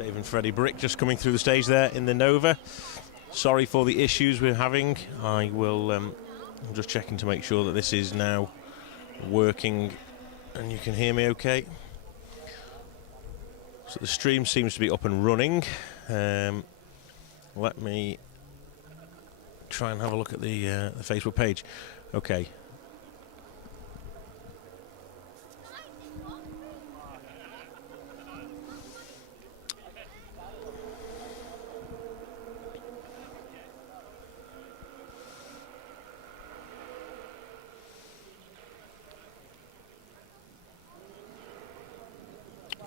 Dave and Freddie Brick just coming through the stage there in the Nova. Sorry for the issues we're having. I will I'm just checking to make sure that this is now working and you can hear me okay. So the stream seems to be up and running. Let me try and have a look at the Facebook page. Okay.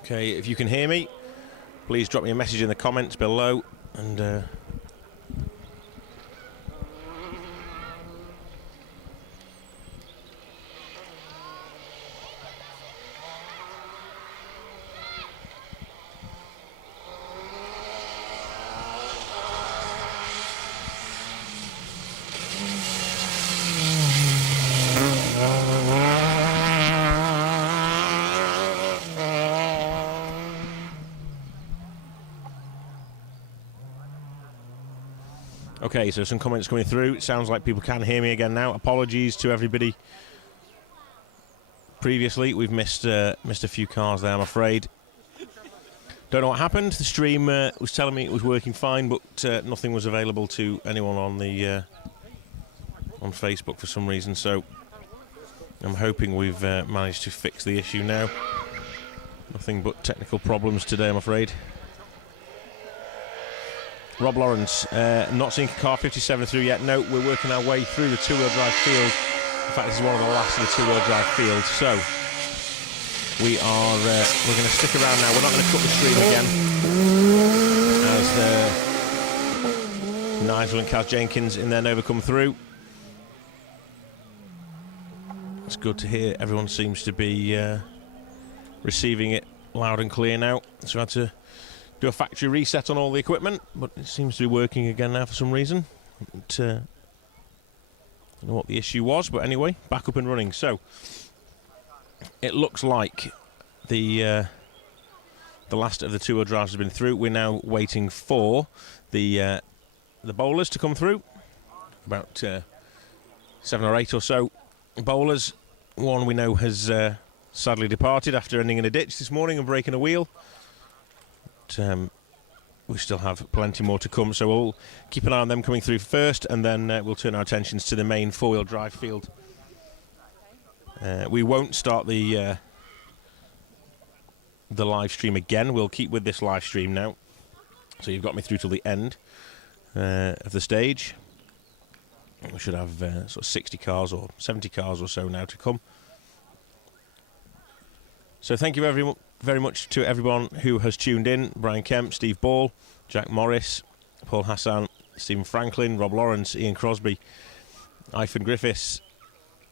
Okay, if you can hear me, please drop me a message in the comments below and okay, so some comments coming through. It sounds like people can hear me again now. Apologies to everybody. Previously, we've missed a few cars there, I'm afraid. Don't know what happened. The stream was telling me it was working fine, but nothing was available to anyone on the on Facebook for some reason. So I'm hoping we've managed to fix the issue now. Nothing but technical problems today, I'm afraid. Rob Lawrence, not seeing car 57 through yet. No, we're working our way through the two-wheel drive field. In fact, this is one of the last of the two-wheel drive fields. So we're going to stick around now. We're not going to cut the stream again, as Nigel and Kaz Jenkins in their Nova come through. It's good to hear. Everyone seems to be receiving it loud and clear now. So I had to do a factory reset on all the equipment, but it seems to be working again now for some reason. I don't know what the issue was, but anyway, back up and running. So it looks like the last of the two-wheel drives has been through. We're now waiting for the bowlers to come through. About 7 or 8 or so bowlers. One we know has sadly departed after ending in a ditch this morning and breaking a wheel. But, we still have plenty more to come, so we'll keep an eye on them coming through first, and then we'll turn our attentions to the main four-wheel drive field. We won't start the live stream again. We'll keep with this live stream now. So you've got me through till the end of the stage. We should have sort of 60 cars or 70 cars or so now to come. So thank you very much to everyone who has tuned in. Brian Kemp, Steve Ball, Jack Morris, Paul Hassan, Stephen Franklin, Rob Lawrence, Ian Crosby, Ivan Griffiths,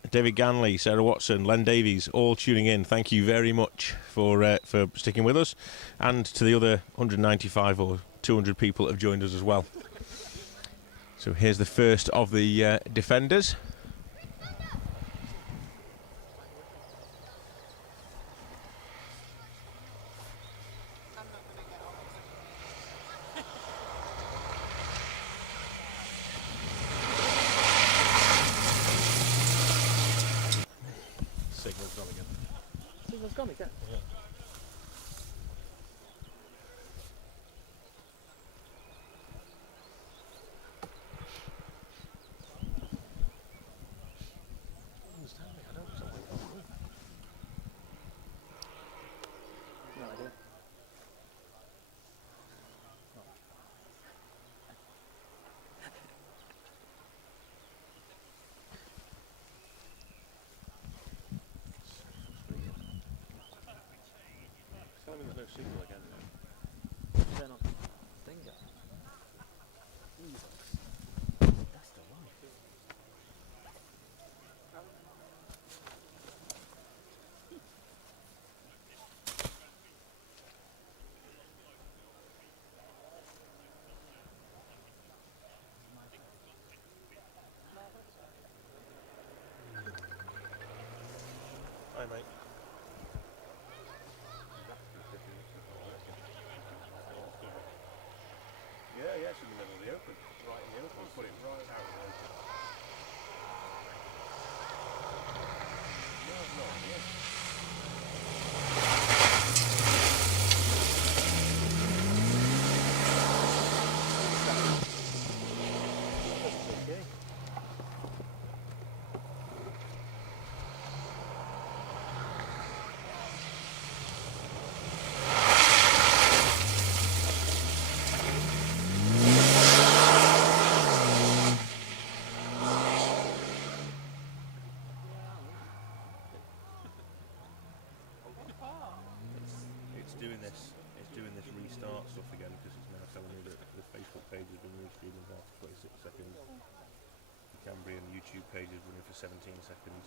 David Ganley, Sarah Watson, Len Davies, all tuning in. Thank you very much for sticking with us, and to the other 195 or 200 people that have joined us as well. So here's the first of the Defenders. Signal's gone again. Signal's gone again? Yeah. No idea. Tell me there's no signal again. Turn on. Stinger. That's the one. Hi, mate. restart stuff again because it's now telling me that the Facebook page has been restreaming now for 26 seconds. The Cambrian YouTube page is running for 17 seconds.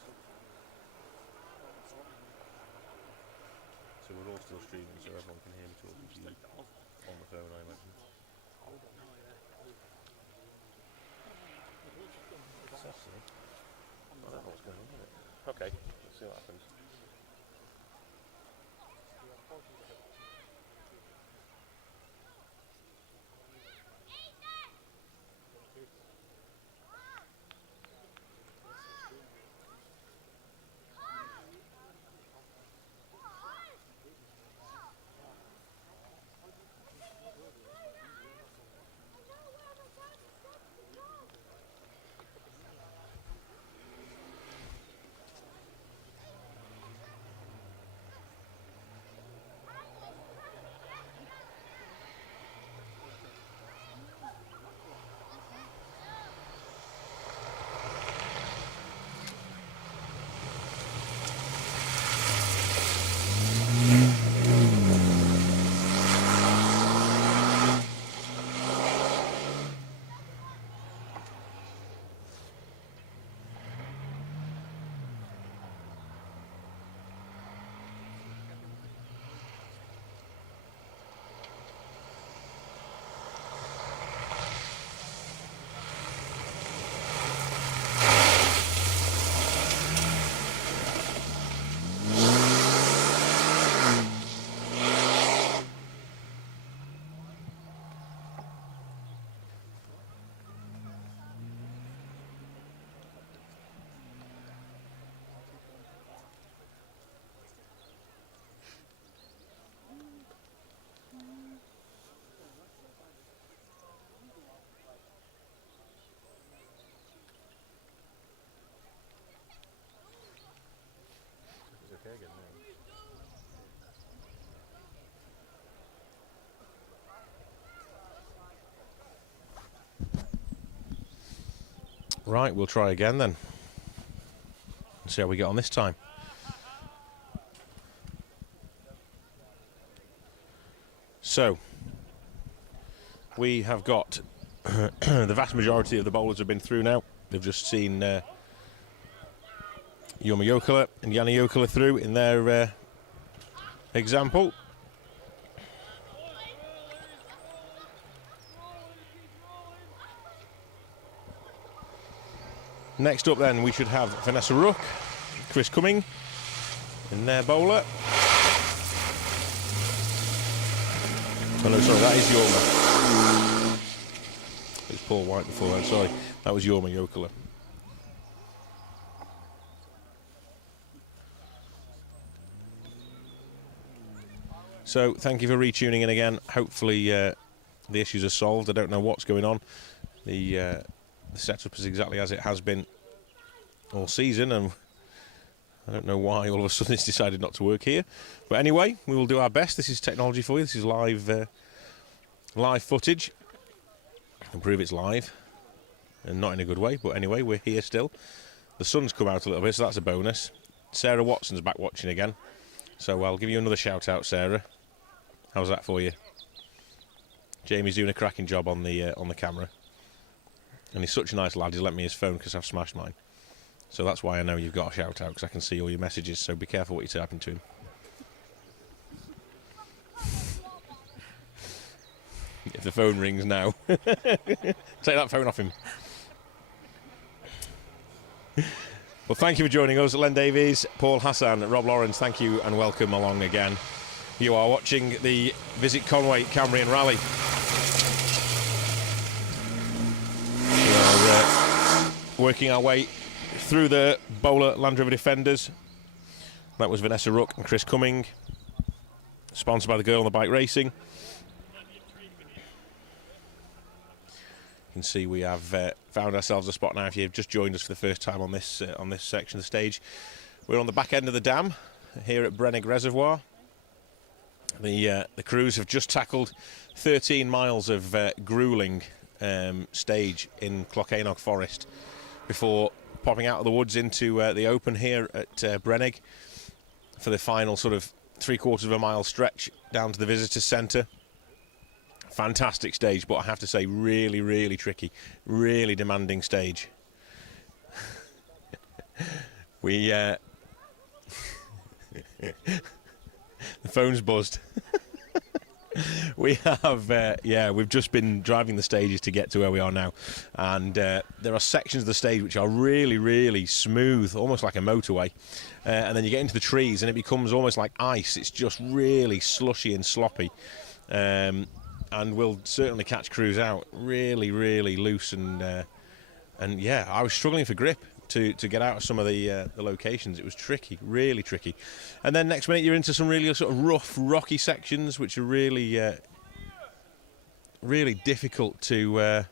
So we're all still streaming, so everyone can hear me talking to you on the phone, I imagine. I don't know what's going on with it. Okay, let's see what happens. Okay again now. Right, we'll try again then. And see how we get on this time. So, we have got the vast majority of the bowlers have been through now. They've just seen Yoma Yokela and Yanni Yokela through in their example. Next up then we should have Vanessa Rook, Chris Cumming in their bowler. Oh no, sorry, that is Yoma. It's Paul White before then, sorry. That was Yoma Yokela. So, thank you for retuning in again. Hopefully the issues are solved. I don't know what's going on. The setup is exactly as it has been all season, and I don't know why all of a sudden it's decided not to work here. But anyway, we will do our best. This is technology for you. This is live footage. I can prove it's live, and not in a good way. But anyway, we're here still. The sun's come out a little bit, so that's a bonus. Sarah Watson's back watching again. So I'll give you another shout out, Sarah. How's that for you? Jamie's doing a cracking job on the camera. And he's such a nice lad, he's lent me his phone because I've smashed mine. So that's why I know you've got a shout out, because I can see all your messages, so be careful what you're typing to him. If the phone rings now, take that phone off him. Well, thank you for joining us. Len Davies, Paul Hassan, Rob Lawrence, thank you and welcome along again. You are watching the Visit Conway Cambrian Rally. Working our way through the bowler Land Rover Defenders. That was Vanessa Rook and Chris Cumming, sponsored by the Girl on the Bike Racing. You can see we have found ourselves a spot now. If you've just joined us for the first time on this section of the stage, we're on the back end of the dam here at Brennig Reservoir. The crews have just tackled 13 miles of gruelling stage in Clocanog Forest before popping out of the woods into the open here at Brennig for the final sort of 3/4 of a mile stretch down to the visitors centre. fantastic stage, but I have to say really, really tricky, really demanding stage. We the phone's buzzed. We have we've just been driving the stages to get to where we are now, and there are sections of the stage which are really, really smooth, almost like a motorway, and then you get into the trees and it becomes almost like ice. It's just really slushy and sloppy, and will certainly catch crews out. Really, really loose, and yeah, I was struggling for grip to get out of some of the locations. It was tricky, really tricky. And then next minute you're into some really sort of rough, rocky sections, which are really, really difficult to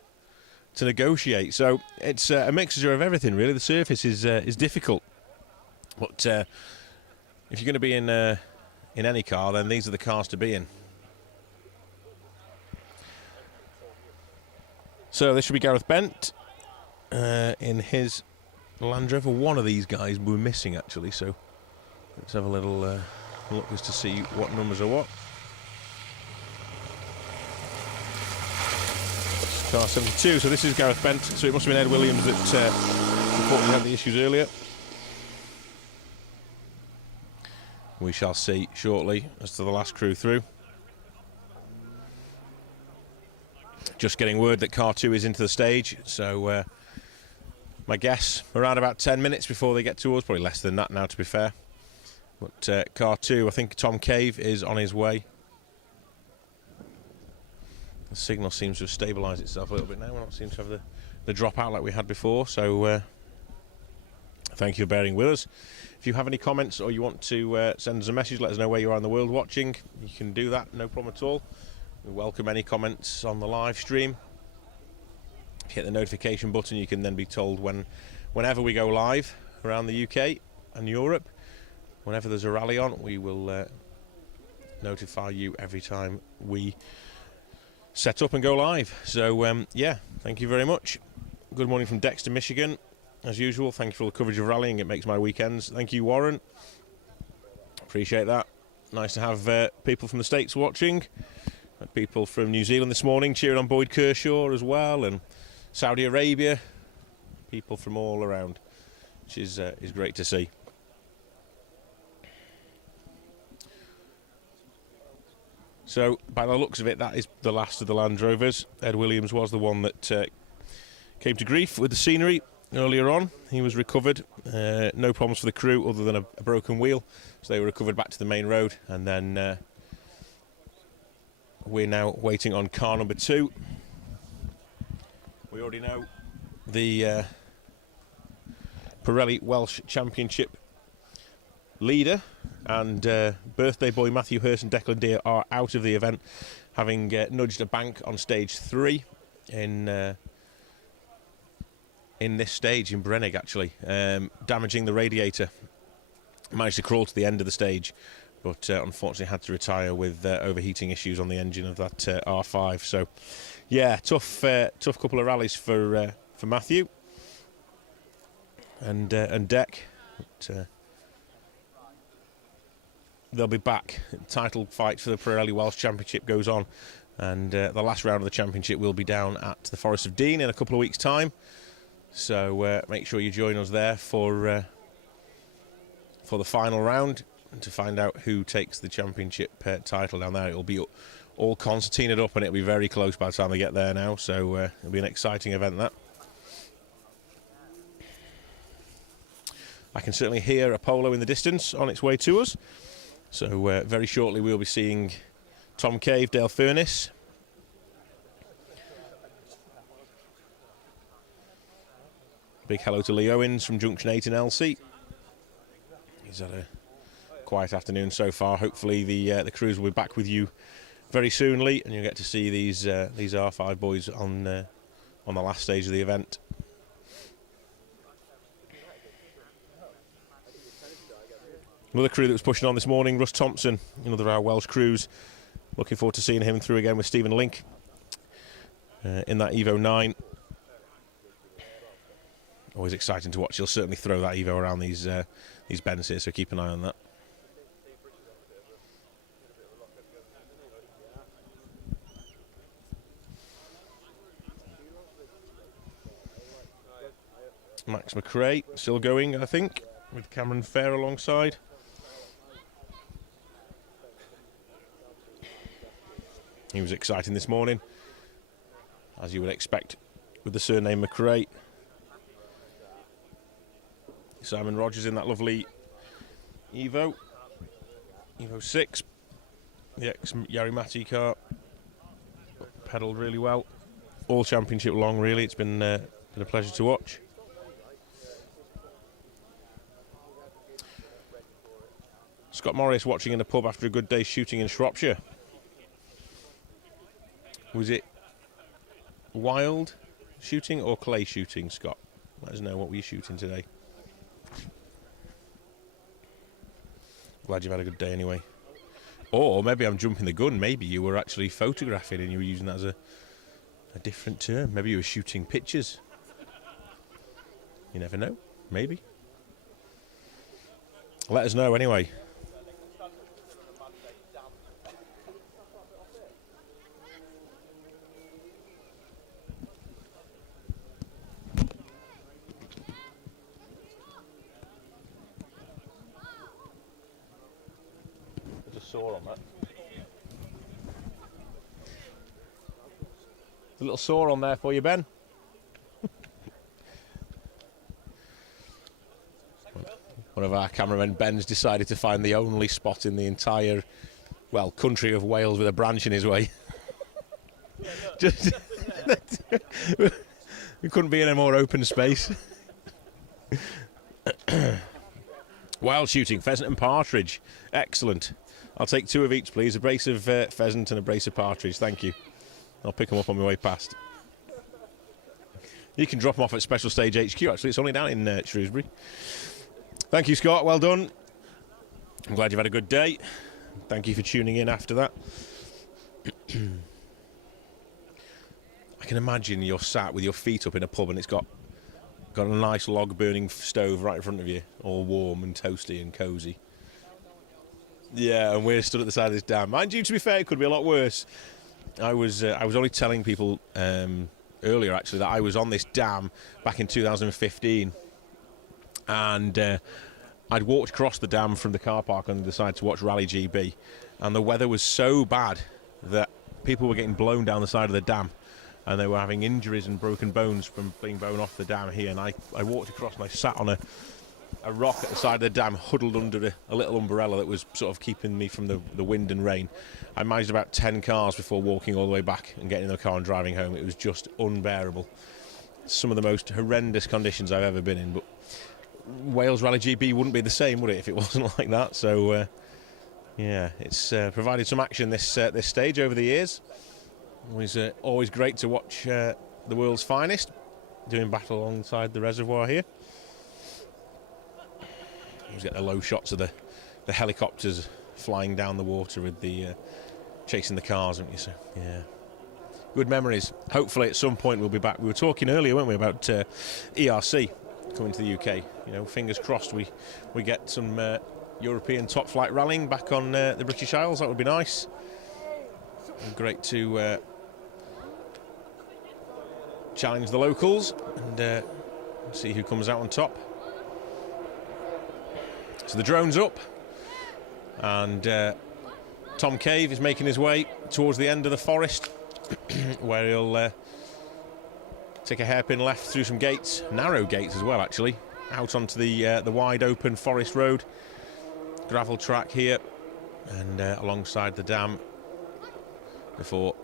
negotiate. So it's a mixture of everything, really. The surface is difficult, but if you're going to be in any car, then these are the cars to be in. So this should be Gareth Bent in his Land Rover. One of these guys we're missing, actually, so let's have a little look as to see what numbers are what. It's car 72, so this is Gareth Bent, so it must have been Ed Williams that reportedly had the issues earlier. We shall see shortly as to the last crew through. Just getting word that car 2 is into the stage, so my guess, around about 10 minutes before they get to us, probably less than that now, to be fair. But car 2, I think Tom Cave is on his way. The signal seems to have stabilised itself a little bit now. We don't seem to have the drop out like we had before, so thank you for bearing with us. If you have any comments or you want to send us a message, let us know where you are in the world watching. You can do that, no problem at all. We welcome any comments on the live stream. Hit the notification button, you can then be told whenever we go live around the UK and Europe. Whenever there's a rally on, we will notify you every time we set up and go live. So yeah, thank you very much. Good morning from Dexter, Michigan. As usual, thank you for all the coverage of rallying. It makes my weekends. Thank you, Warren. Appreciate that. Nice to have people from the States watching. Had people from New Zealand this morning cheering on Boyd Kershaw as well, and Saudi Arabia, people from all around, which is great to see. So, by the looks of it, that is the last of the Land Rovers. Ed Williams was the one that came to grief with the scenery earlier on. He was recovered, no problems for the crew other than a broken wheel, so they were recovered back to the main road, and then we're now waiting on car number 2. We already know the Pirelli Welsh Championship leader and birthday boy Matthew Hurst and Declan Deere are out of the event, having nudged a bank on stage 3 in this stage in Brennig, actually, damaging the radiator. Managed to crawl to the end of the stage, but unfortunately had to retire with overheating issues on the engine of that R5. So yeah, tough couple of rallies for Matthew and Deck. But, they'll be back. Title fight for the Pirelli Welsh Championship goes on, and the last round of the championship will be down at the Forest of Dean in a couple of weeks' time. So make sure you join us there for the final round and to find out who takes the championship title down there. It'll be all concertinaed up, and it'll be very close by the time they get there now. So it'll be an exciting event, that. I can certainly hear Apollo in the distance on its way to us. So very shortly we'll be seeing Tom Cave, Dale Furness. Big hello to Lee Owens from Junction 8 in LC. He's had a quiet afternoon so far. Hopefully the crews will be back with you very soon, Lee, and you'll get to see these R5 boys on the last stage of the event. Another crew that was pushing on this morning, Russ Thompson, another of our Welsh crews. Looking forward to seeing him through again with Stephen Link in that Evo 9. Always exciting to watch. He'll certainly throw that Evo around these bends here, so keep an eye on that. Max McRae still going, I think, with Cameron Fair alongside. He was exciting this morning, as you would expect with the surname McRae. Simon Rogers in that lovely Evo 6, the ex-Yarimati car, pedalled really well, all championship long really. It's been a pleasure to watch. Scott Morris watching in the pub after a good day's shooting in Shropshire. Was it wild shooting or clay shooting, Scott? Let us know, what were you shooting today? Glad you've had a good day anyway. Or maybe I'm jumping the gun. Maybe you were actually photographing and you were using that as a different term. Maybe you were shooting pictures. You never know. Maybe. Let us know anyway. Sore on that. A little sore on there for you, Ben. One of our cameramen, Ben's decided to find the only spot in the entire, well, country of Wales with a branch in his way. Just we couldn't be in a more open space. Wild shooting, pheasant and partridge. Excellent. I'll take 2 of each, please. A brace of pheasant and a brace of partridge. Thank you. I'll pick them up on my way past. You can drop them off at Special Stage HQ, actually. It's only down in Shrewsbury. Thank you, Scott. Well done. I'm glad you've had a good day. Thank you for tuning in after that. I can imagine you're sat with your feet up in a pub and it's got a nice log-burning stove right in front of you, all warm and toasty and cosy. Yeah, and we're stood at the side of this dam. Mind you, to be fair, it could be a lot worse. I was only telling people earlier, actually, that I was on this dam back in 2015. And I'd walked across the dam from the car park and decided to watch Rally GB. And the weather was so bad that people were getting blown down the side of the dam. And they were having injuries and broken bones from being blown off the dam here. And I walked across and I sat on a rock at the side of the dam, huddled under a little umbrella that was sort of keeping me from the wind and rain. I managed about 10 cars before walking all the way back and getting in the car and driving home. It was just unbearable. Some of the most horrendous conditions I've ever been in. But Wales Rally GB wouldn't be the same, would it, if it wasn't like that? So, yeah, it's provided some action this stage over the years. Always great to watch the world's finest doing battle alongside the reservoir here. Always get the low shots of the helicopters flying down the water with the chasing the cars, haven't you? So, yeah, good memories. Hopefully at some point we'll be back. We were talking earlier, weren't we, about ERC coming to the UK. You know, fingers crossed we get some European top flight rallying back on the British Isles. That would be nice. And great to challenge the locals and see who comes out on top. So the drone's up, and Tom Cave is making his way towards the end of the forest, where he'll take a hairpin left through some gates, narrow gates as well, actually, out onto the wide open forest road, gravel track here, and alongside the dam, before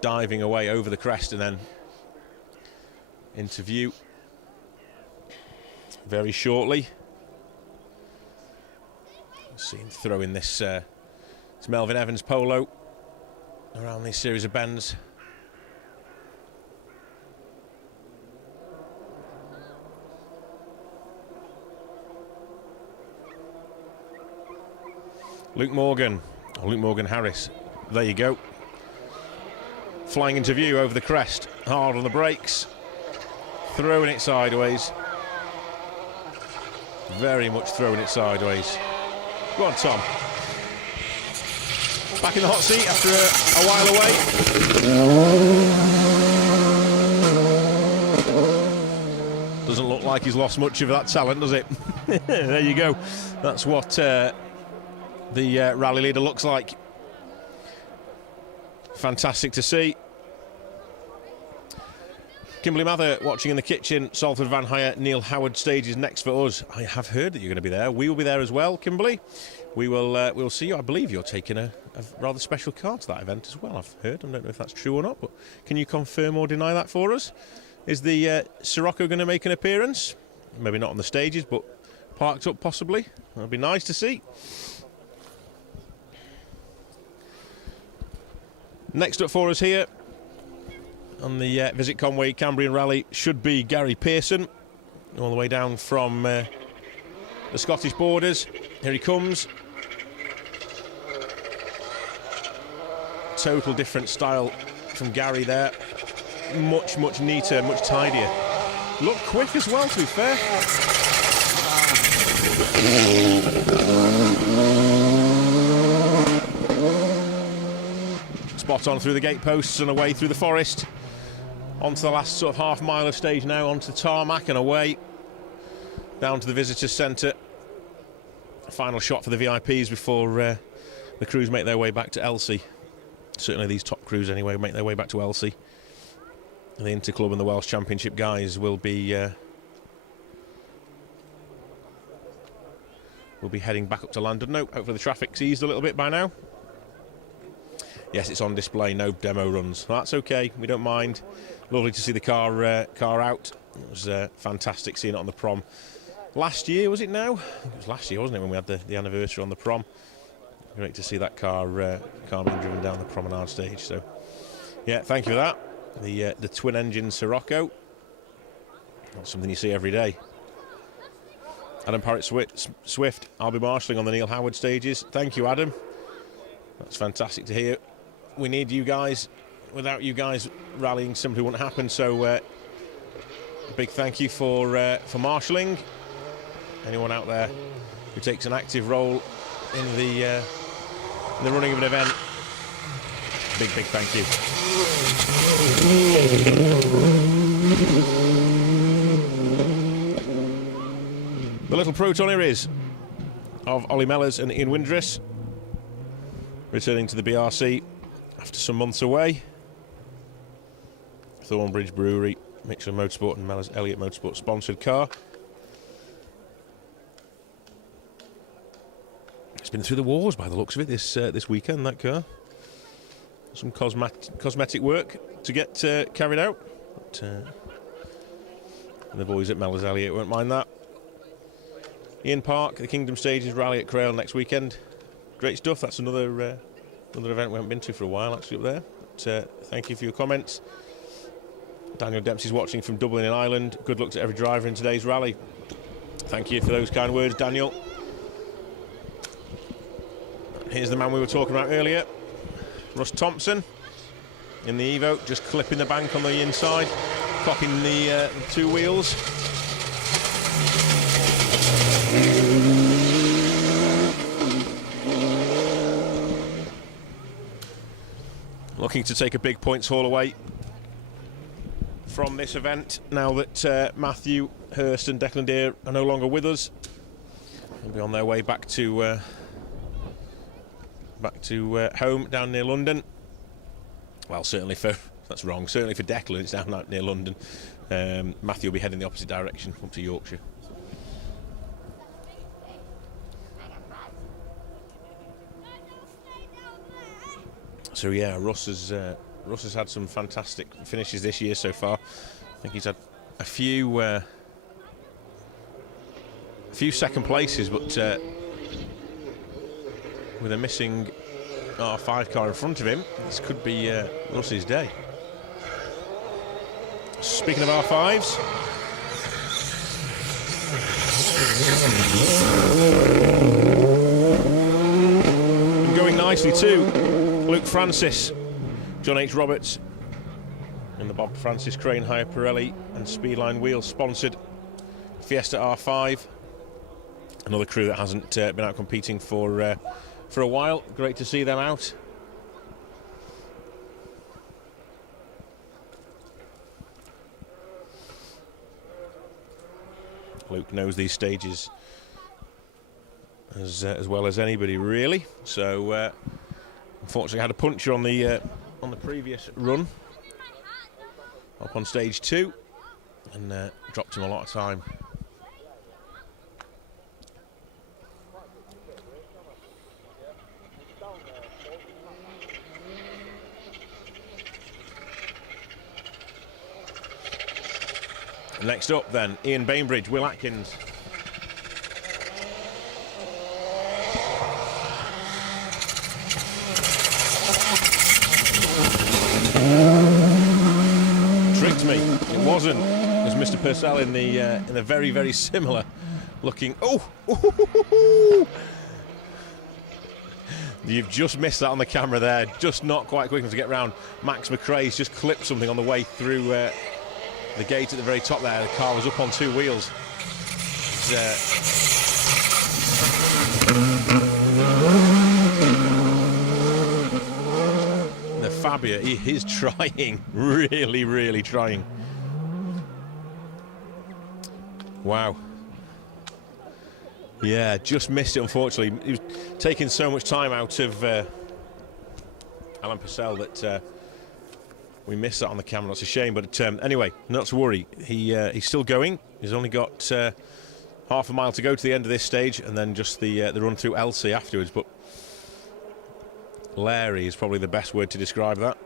diving away over the crest and then into view very shortly. See him throwing this Melvin Evans polo around this series of bends. Luke Morgan Harris, there you go. Flying into view over the crest, hard on the brakes, throwing it sideways. Very much throwing it sideways. Go on, Tom. Back in the hot seat after a while away. Doesn't look like he's lost much of that talent, does it? There you go. That's what the rally leader looks like. Fantastic to see. Kimberley Mather watching in the kitchen. Salford Van Hire, Neil Howard stages next for us. I have heard that you're going to be there. We will be there as well, Kimberley. We'll see you. I believe you're taking a rather special car to that event as well, I've heard. I don't know if that's true or not, but can you confirm or deny that for us? Is the Sirocco going to make an appearance? Maybe not on the stages, but parked up possibly. That'd be nice to see. Next up for us here on the Visit Conway Cambrian Rally should be Gary Pearson, all the way down from the Scottish borders. Here he comes. Total different style from Gary there. Much neater, much tidier. Looked quick as well, to be fair. Spot on through the gate posts and away through the forest. Onto the last sort of half mile of stage now, onto the tarmac and away. Down to the visitors' centre. Final shot for the VIPs before the crews make their way back to Elsie. Certainly these top crews anyway make their way back to Elsie. The Interclub and the Welsh Championship guys will be heading back up to London. No, hopefully the traffic's eased a little bit by now. Yes, it's on display, no demo runs. That's okay, we don't mind. Lovely to see the car out. It was fantastic seeing it on the prom. Last year, was it now? It was last year, wasn't it, when we had the anniversary on the prom. Great to see that car being driven down the promenade stage. So, yeah, thank you for that. The twin-engine Sirocco. That's something you see every day. Adam Parrott-Swift, I'll be marshalling on the Neil Howard stages. Thank you, Adam. That's fantastic to hear. We need you guys. Without you guys rallying, simply wouldn't happen. So, a big thank you for marshalling. Anyone out there who takes an active role in the running of an event, big thank you. The little Proton here is of Ollie Mellors and Ian Windress, returning to the BRC after some months away. Thornbridge Brewery, Michelin Motorsport and Mellors Elliott Motorsport sponsored car. It's been through the wars by the looks of it this weekend, that car. Some cosmetic work to get carried out. But, the boys at Mellors Elliott won't mind that. Ian Park, the Kingdom Stages rally at Crail next weekend. Great stuff. That's another event we haven't been to for a while, actually, up there. But, thank you for your comments. Daniel Dempsey's watching from Dublin in Ireland. Good luck to every driver in today's rally. Thank you for those kind words, Daniel. Here's the man we were talking about earlier, Russ Thompson in the Evo, just clipping the bank on the inside, cocking the two wheels. Looking to take a big points haul away from this event now that Matthew Hurst and Declan Deere are no longer with us. They'll be on their way back to home down near London. Well, certainly that's wrong. Certainly for Declan, it's down out near London. Matthew will be heading the opposite direction, up to Yorkshire. So yeah, Russ has had some fantastic finishes this year so far. I think he's had a few second places, but with a missing R5 car in front of him, this could be Russ's day. Speaking of R5s, and going nicely too, Luke Francis, John H. Roberts, and the Bob Francis Crane Hire Pirelli and Speedline Wheels sponsored Fiesta R5. Another crew that hasn't been out competing for a while. Great to see them out. Luke knows these stages as well as anybody, really. So, unfortunately, I had a puncture on the previous run up on stage 2, and dropped him a lot of time. Next up then, Ian Bainbridge, Will Atkins. Tricked me. It wasn't. It was Mr. Purcell in the very, very similar looking. Oh! You've just missed that on the camera there. Just not quite quick enough to get round. Max McRae's just clipped something on the way through the gate at the very top there. The car was up on 2 wheels. The Fabia, he is trying, really, really trying. Wow. Yeah, just missed it, unfortunately. He was taking so much time out of Alan Purcell that we missed that on the camera. That's a shame, but anyway, not to worry. He's still going. He's only got half a mile to go to the end of this stage, and then just the run through Elsie afterwards. But Larry is probably the best word to describe that.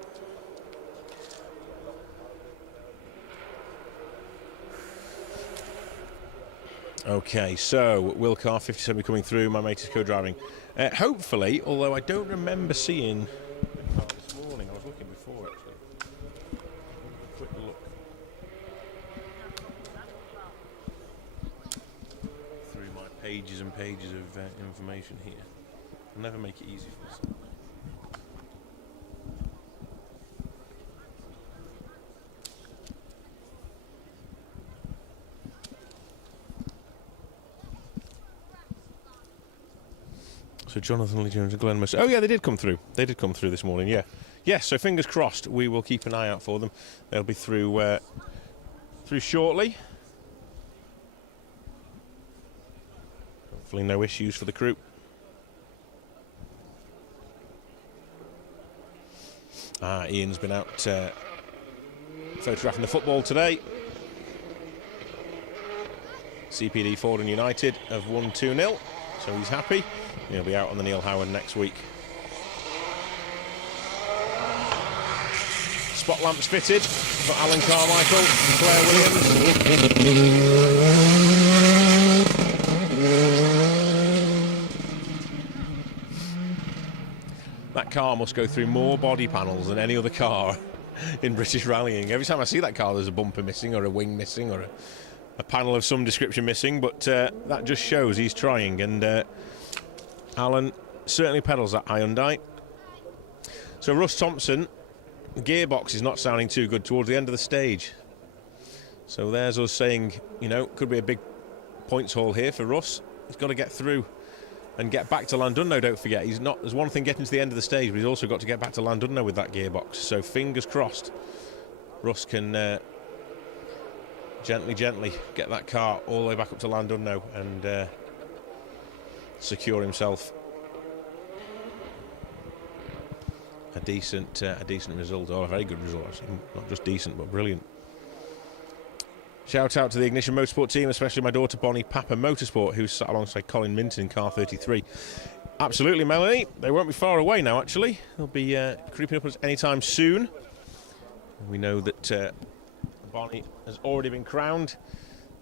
Okay, so Will Carr 57 coming through. My mate is co-driving. Hopefully, although I don't remember seeing this morning. I was looking before actually. Quick look through my pages and pages of information here. I'll never make it easy for myself. So Jonathan Lee Jones and Glenn Mercer. Oh yeah, they did come through. They did come through this morning. Yeah, yes. So fingers crossed. We will keep an eye out for them. They'll be through shortly. Hopefully, no issues for the crew. Ian's been out photographing the football today. CPD Ford and United have won 2-0, so he's happy. He'll be out on the Neil Howard next week. Spot lamps fitted for Alan Carmichael, Claire Williams. That car must go through more body panels than any other car in British rallying. Every time I see that car, there's a bumper missing or a wing missing or a panel of some description missing, but that just shows he's trying, and Alan certainly pedals that Hyundai. So Russ Thompson, the gearbox is not sounding too good towards the end of the stage. So there's us saying, you know, could be a big points haul here for Russ. He's got to get through and get back to Llandudno, don't forget. There's one thing getting to the end of the stage, but he's also got to get back to Llandudno with that gearbox. So fingers crossed, Russ can gently get that car all the way back up to Llandudno and secure himself a decent result, or a very good result actually. Not just decent but brilliant. Shout out to the Ignition Motorsport team, especially my daughter Bonnie Papa Motorsport, who's sat alongside Colin Minton in car 33. Absolutely, Melanie, they won't be far away now actually. They'll be creeping up on us anytime soon. We know that Bonnie has already been crowned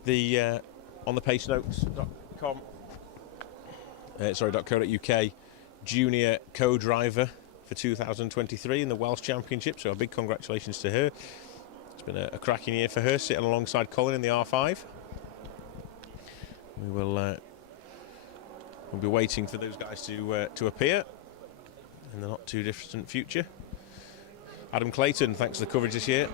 the on the pacenotes.com .co.uk junior co-driver for 2023 in the Welsh Championship, so a big congratulations to her. It's been a cracking year for her, sitting alongside Colin in the R5. We'll be waiting for those guys to appear in the not too distant future. Adam Clayton, thanks for the coverage this year.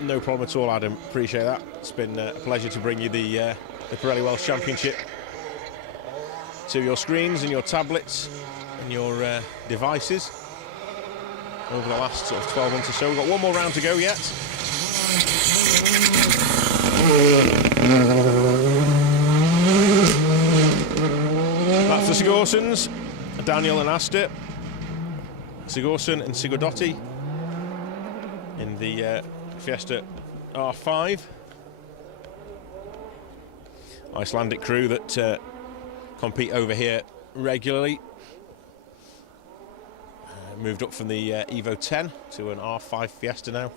No problem at all, Adam, appreciate that. It's been a pleasure to bring you the Pirelli Welsh Championship to your screens and your tablets and your devices over the last sort of 12 months or so. We've got one more round to go yet. Sigurdssons, Daniel and Asta. Sigurdsson and Sigurdotti in the Fiesta R5. Icelandic crew that compete over here regularly. Moved up from the Evo 10 to an R5 Fiesta now.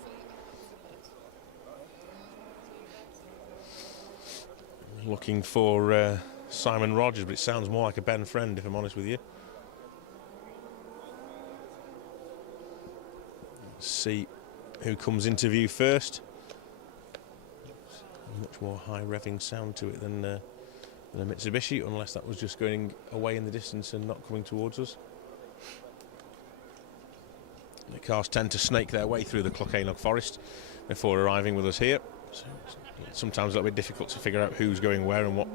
Looking for Simon Rogers, but it sounds more like a Ben Friend, if I'm honest with you. Let's see who comes into view first. Much more high revving sound to it than a Mitsubishi, unless that was just going away in the distance and not coming towards us. The cars tend to snake their way through the Clocanog forest before arriving with us here. So it's sometimes a little bit difficult to figure out who's going where and what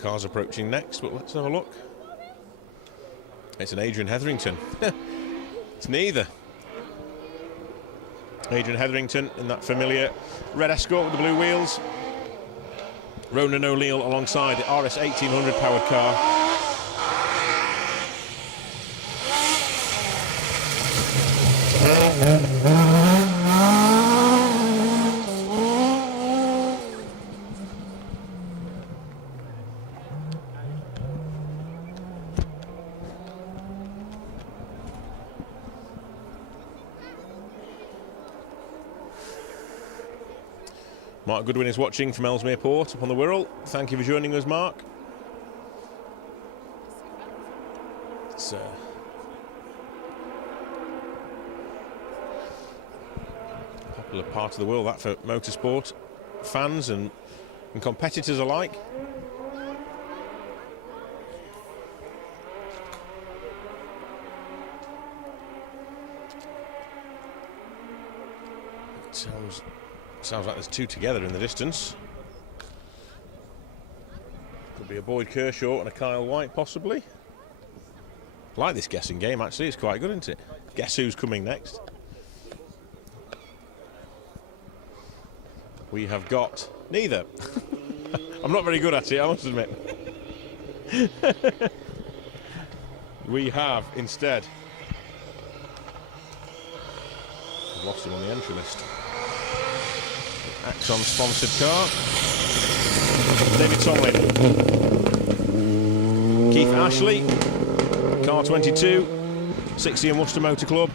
car's approaching next, but let's have a look. It's an Adrian Hetherington. It's neither. Adrian Hetherington in that familiar red Escort with the blue wheels. Ronan O'Leal alongside the RS 1800 powered car. Mark Goodwin is watching from Ellesmere Port upon the Wirral. Thank you for joining us, Mark. It's a popular part of the world, that, for motorsport fans and competitors alike. Sounds like there's two together in the distance. Could be a Boyd Kershaw and a Kyle White, possibly. I like this guessing game, actually. It's quite good, isn't it? Guess who's coming next? We have got neither. I'm not very good at it, I must admit. We have, instead... I've lost him on the entry list. Axon sponsored car. David Tomlin. Keith Ashley. Car 22. 60 and Worcester Motor Club.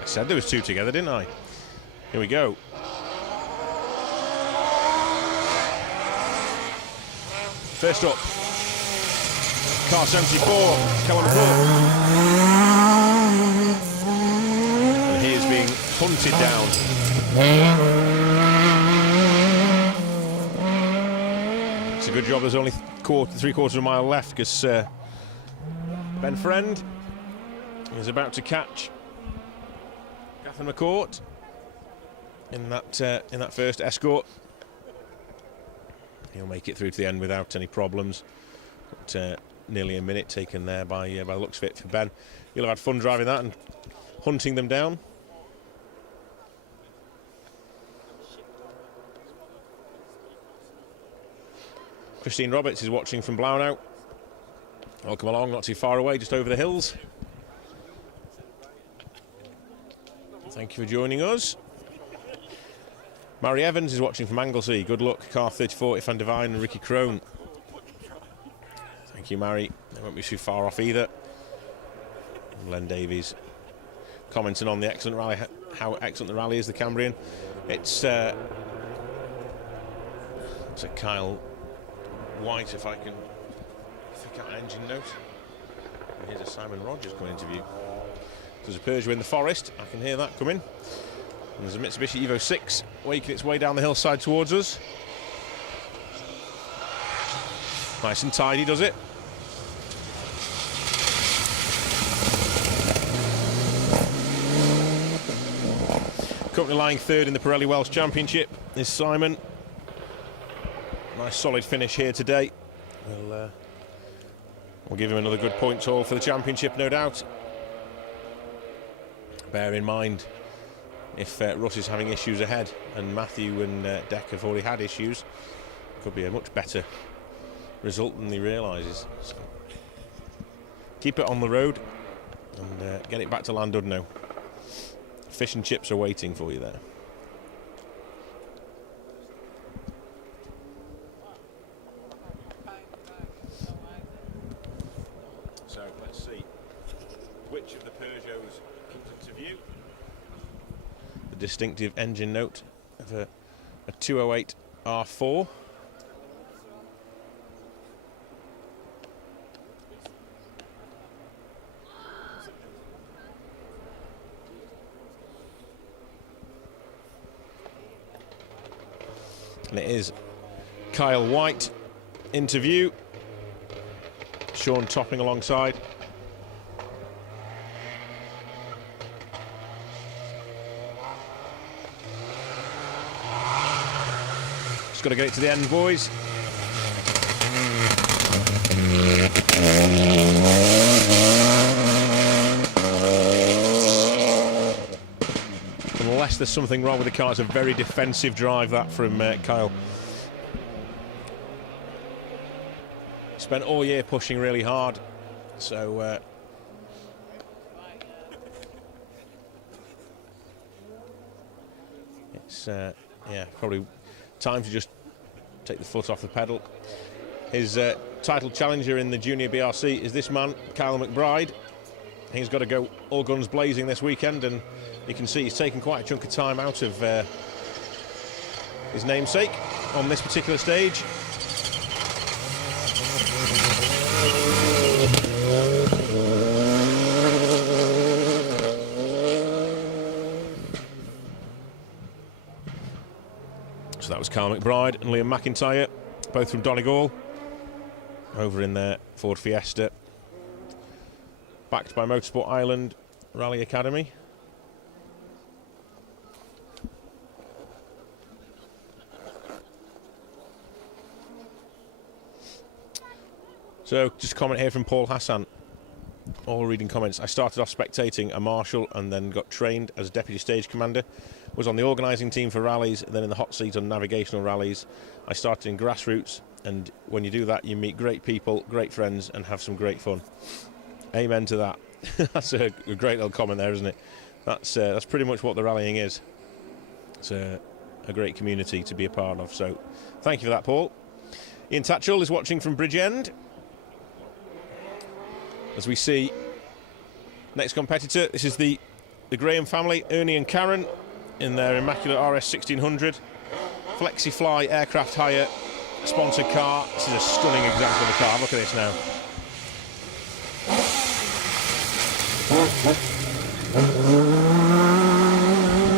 I said there was two together, didn't I? Here we go. First up. Car 74. Callum McCourt. And he is being hunted down. It's a good job there's only three-quarters of a mile left, because Ben Friend is about to catch Catherine McCourt in that first Escort. He'll make it through to the end without any problems. But, nearly a minute taken there by the looks of it for Ben. You'll have had fun driving that and hunting them down. Christine Roberts is watching from Blaunau. Welcome along, not too far away, just over the hills. Thank you for joining us. Mary Evans is watching from Anglesey. Good luck, car 34, Ifan Devine and Ricky Crone. Thank you, Mary. They won't be too far off either. And Len Davies commenting on the excellent rally, how excellent the rally is, the Cambrian. It's a Kyle White, if I can pick out an engine note. And here's a Simon Rogers coming into view. There's a Peugeot in the forest. I can hear that coming. And there's a Mitsubishi Evo 6 waking its way down the hillside towards us. Nice and tidy, does it? Currently lying third in the Pirelli Welsh Championship is Simon. Nice solid finish here today. We'll give him another good points haul for the championship, no doubt. Bear in mind if Russ is having issues ahead, and Matthew and Deck have already had issues, could be a much better result than he realises. So keep it on the road and get it back to Llandudno. Fish and chips are waiting for you there. So let's see which of the Peugeots comes into view. The distinctive engine note of a 208 R4. And it is Kyle White interview. Sean Topping alongside. Just got to get it to the end, boys. Unless there's something wrong with the car, it's a very defensive drive that from Kyle. Spent all year pushing really hard, so it's yeah, probably time to just take the foot off the pedal. His title challenger in the junior BRC is this man, Kyle McBride. He's got to go all guns blazing this weekend, and you can see he's taken quite a chunk of time out of his namesake on this particular stage. So that was Kyle McBride and Liam McIntyre, both from Donegal, over in their Ford Fiesta, backed by Motorsport Ireland Rally Academy. So, just a comment here from Paul Hassan. All reading comments. I started off spectating a marshal and then got trained as deputy stage commander. Was on the organising team for rallies, then in the hot seat on navigational rallies. I started in grassroots, and when you do that, you meet great people, great friends, and have some great fun. Amen to that. That's a great little comment there, isn't it? That's pretty much what the rallying is. It's a great community to be a part of. So, thank you for that, Paul. Ian Tatchell is watching from Bridgend. As we see, next competitor, this is the Graham family, Ernie and Karen, in their immaculate RS 1600. FlexiFly aircraft hire, sponsored car. This is a stunning example of a car. Look at this now.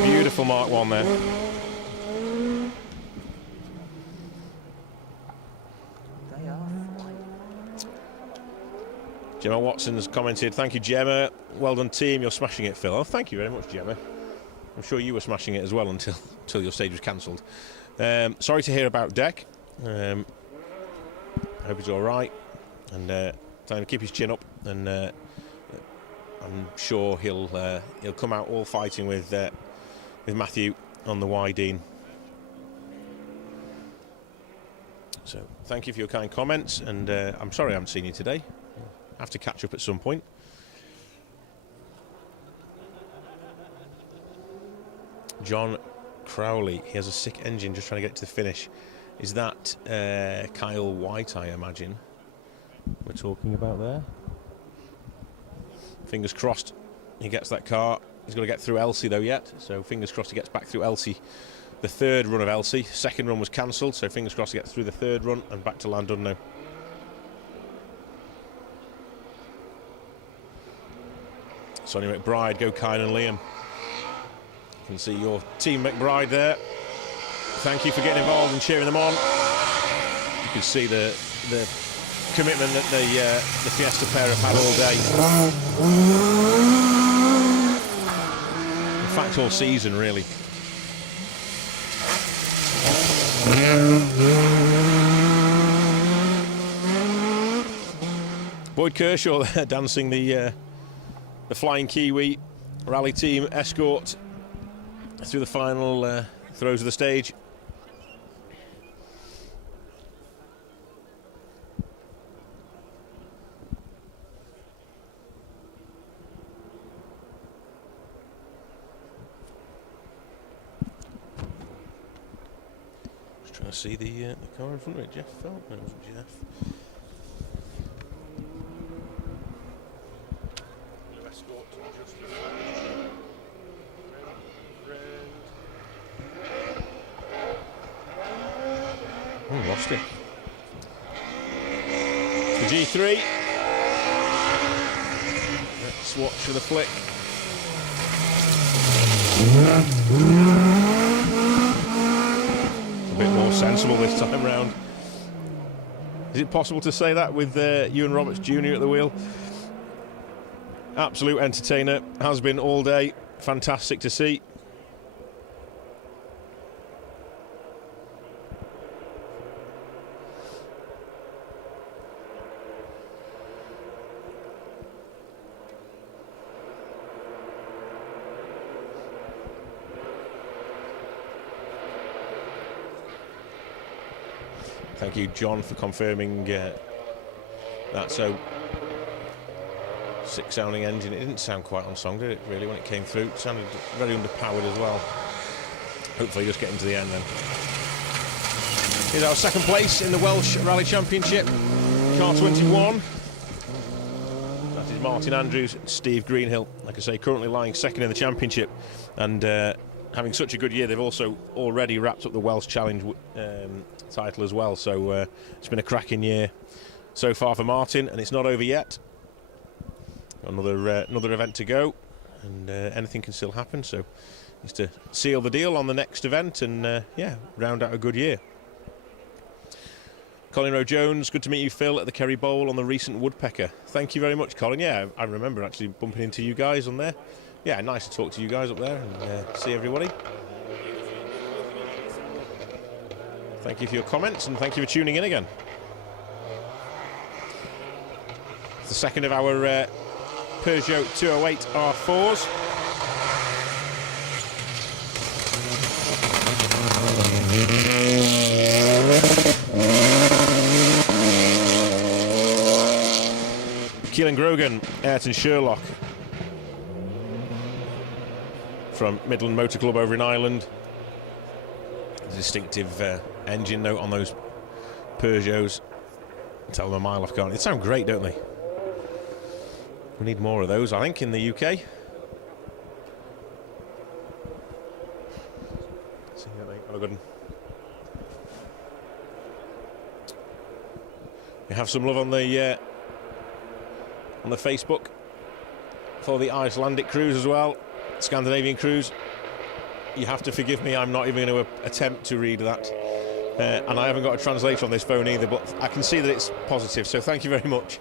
Beautiful Mark 1 there. Gemma Watson's commented, thank you, Gemma. Well done, team. You're smashing it, Phil. Oh, thank you very much, Gemma. I'm sure you were smashing it as well until your stage was cancelled. Sorry to hear about Deck. I hope he's all right. And tell him to keep his chin up. And I'm sure he'll come out all fighting with Matthew on the Wydeen. So thank you for your kind comments. And I'm sorry I haven't seen you today. Have to catch up at some point. John Crowley, he has a sick engine, just trying to get to the finish. Is that Kyle White, I imagine, we're talking about there? Fingers crossed he gets that car. He's got to get through Elsie though yet, so fingers crossed he gets back through Elsie. The third run of Elsie, second run was cancelled, so fingers crossed he gets through the third run and back to Llandudno. Sonny McBride, go Kyle and Liam. You can see your team McBride there. Thank you for getting involved and cheering them on. You can see the commitment that the Fiesta pair have had all day. In fact, all season, really. Boyd Kershaw there dancing the Flying Kiwi rally team escort through the final throws of the stage. Just trying to see the car in front of it. Jeff Felt? No, it wasn't Jeff. Oh, lost it. The G3. Let's watch for the flick. A bit more sensible this time round. Is it possible to say that with Ewan Roberts Jr. at the wheel? Absolute entertainer, has been all day. Fantastic to see. Thank you, John, for confirming that. So, 6-sounding engine. It didn't sound quite on song, did it, really, when it came through? It sounded very underpowered as well. Hopefully just getting to the end then. Here's our second place in the Welsh Rally Championship. Car 21. That is Martin Andrews, Steve Greenhill. Like I say, currently lying second in the championship. And having such a good year, they've also already wrapped up the Welsh Challenge title as well. So it's been a cracking year so far for Martin, and it's not over yet. Another event to go, and anything can still happen. So he's to seal the deal on the next event, and yeah, round out a good year. Colin Rowe-Jones, good to meet you, Phil, at the Kerry Bowl on the recent Woodpecker. Thank you very much, Colin. Yeah, I remember actually bumping into you guys on there. Yeah, nice to talk to you guys up there and see everybody. Thank you for your comments, and thank you for tuning in again. It's the second of our Peugeot 208 R4s. Keelan Grogan, Ayrton Sherlock from Midland Motor Club over in Ireland. Distinctive engine note on those Peugeots. Tell them a mile off, can't they? They sound great, don't they? We need more of those, I think, in the UK. Have a good one. We have some love on the Facebook for the Icelandic cruise as well, Scandinavian cruise. You have to forgive me, I'm not even going to attempt to read that. And I haven't got a translator on this phone either, but I can see that it's positive, so thank you very much.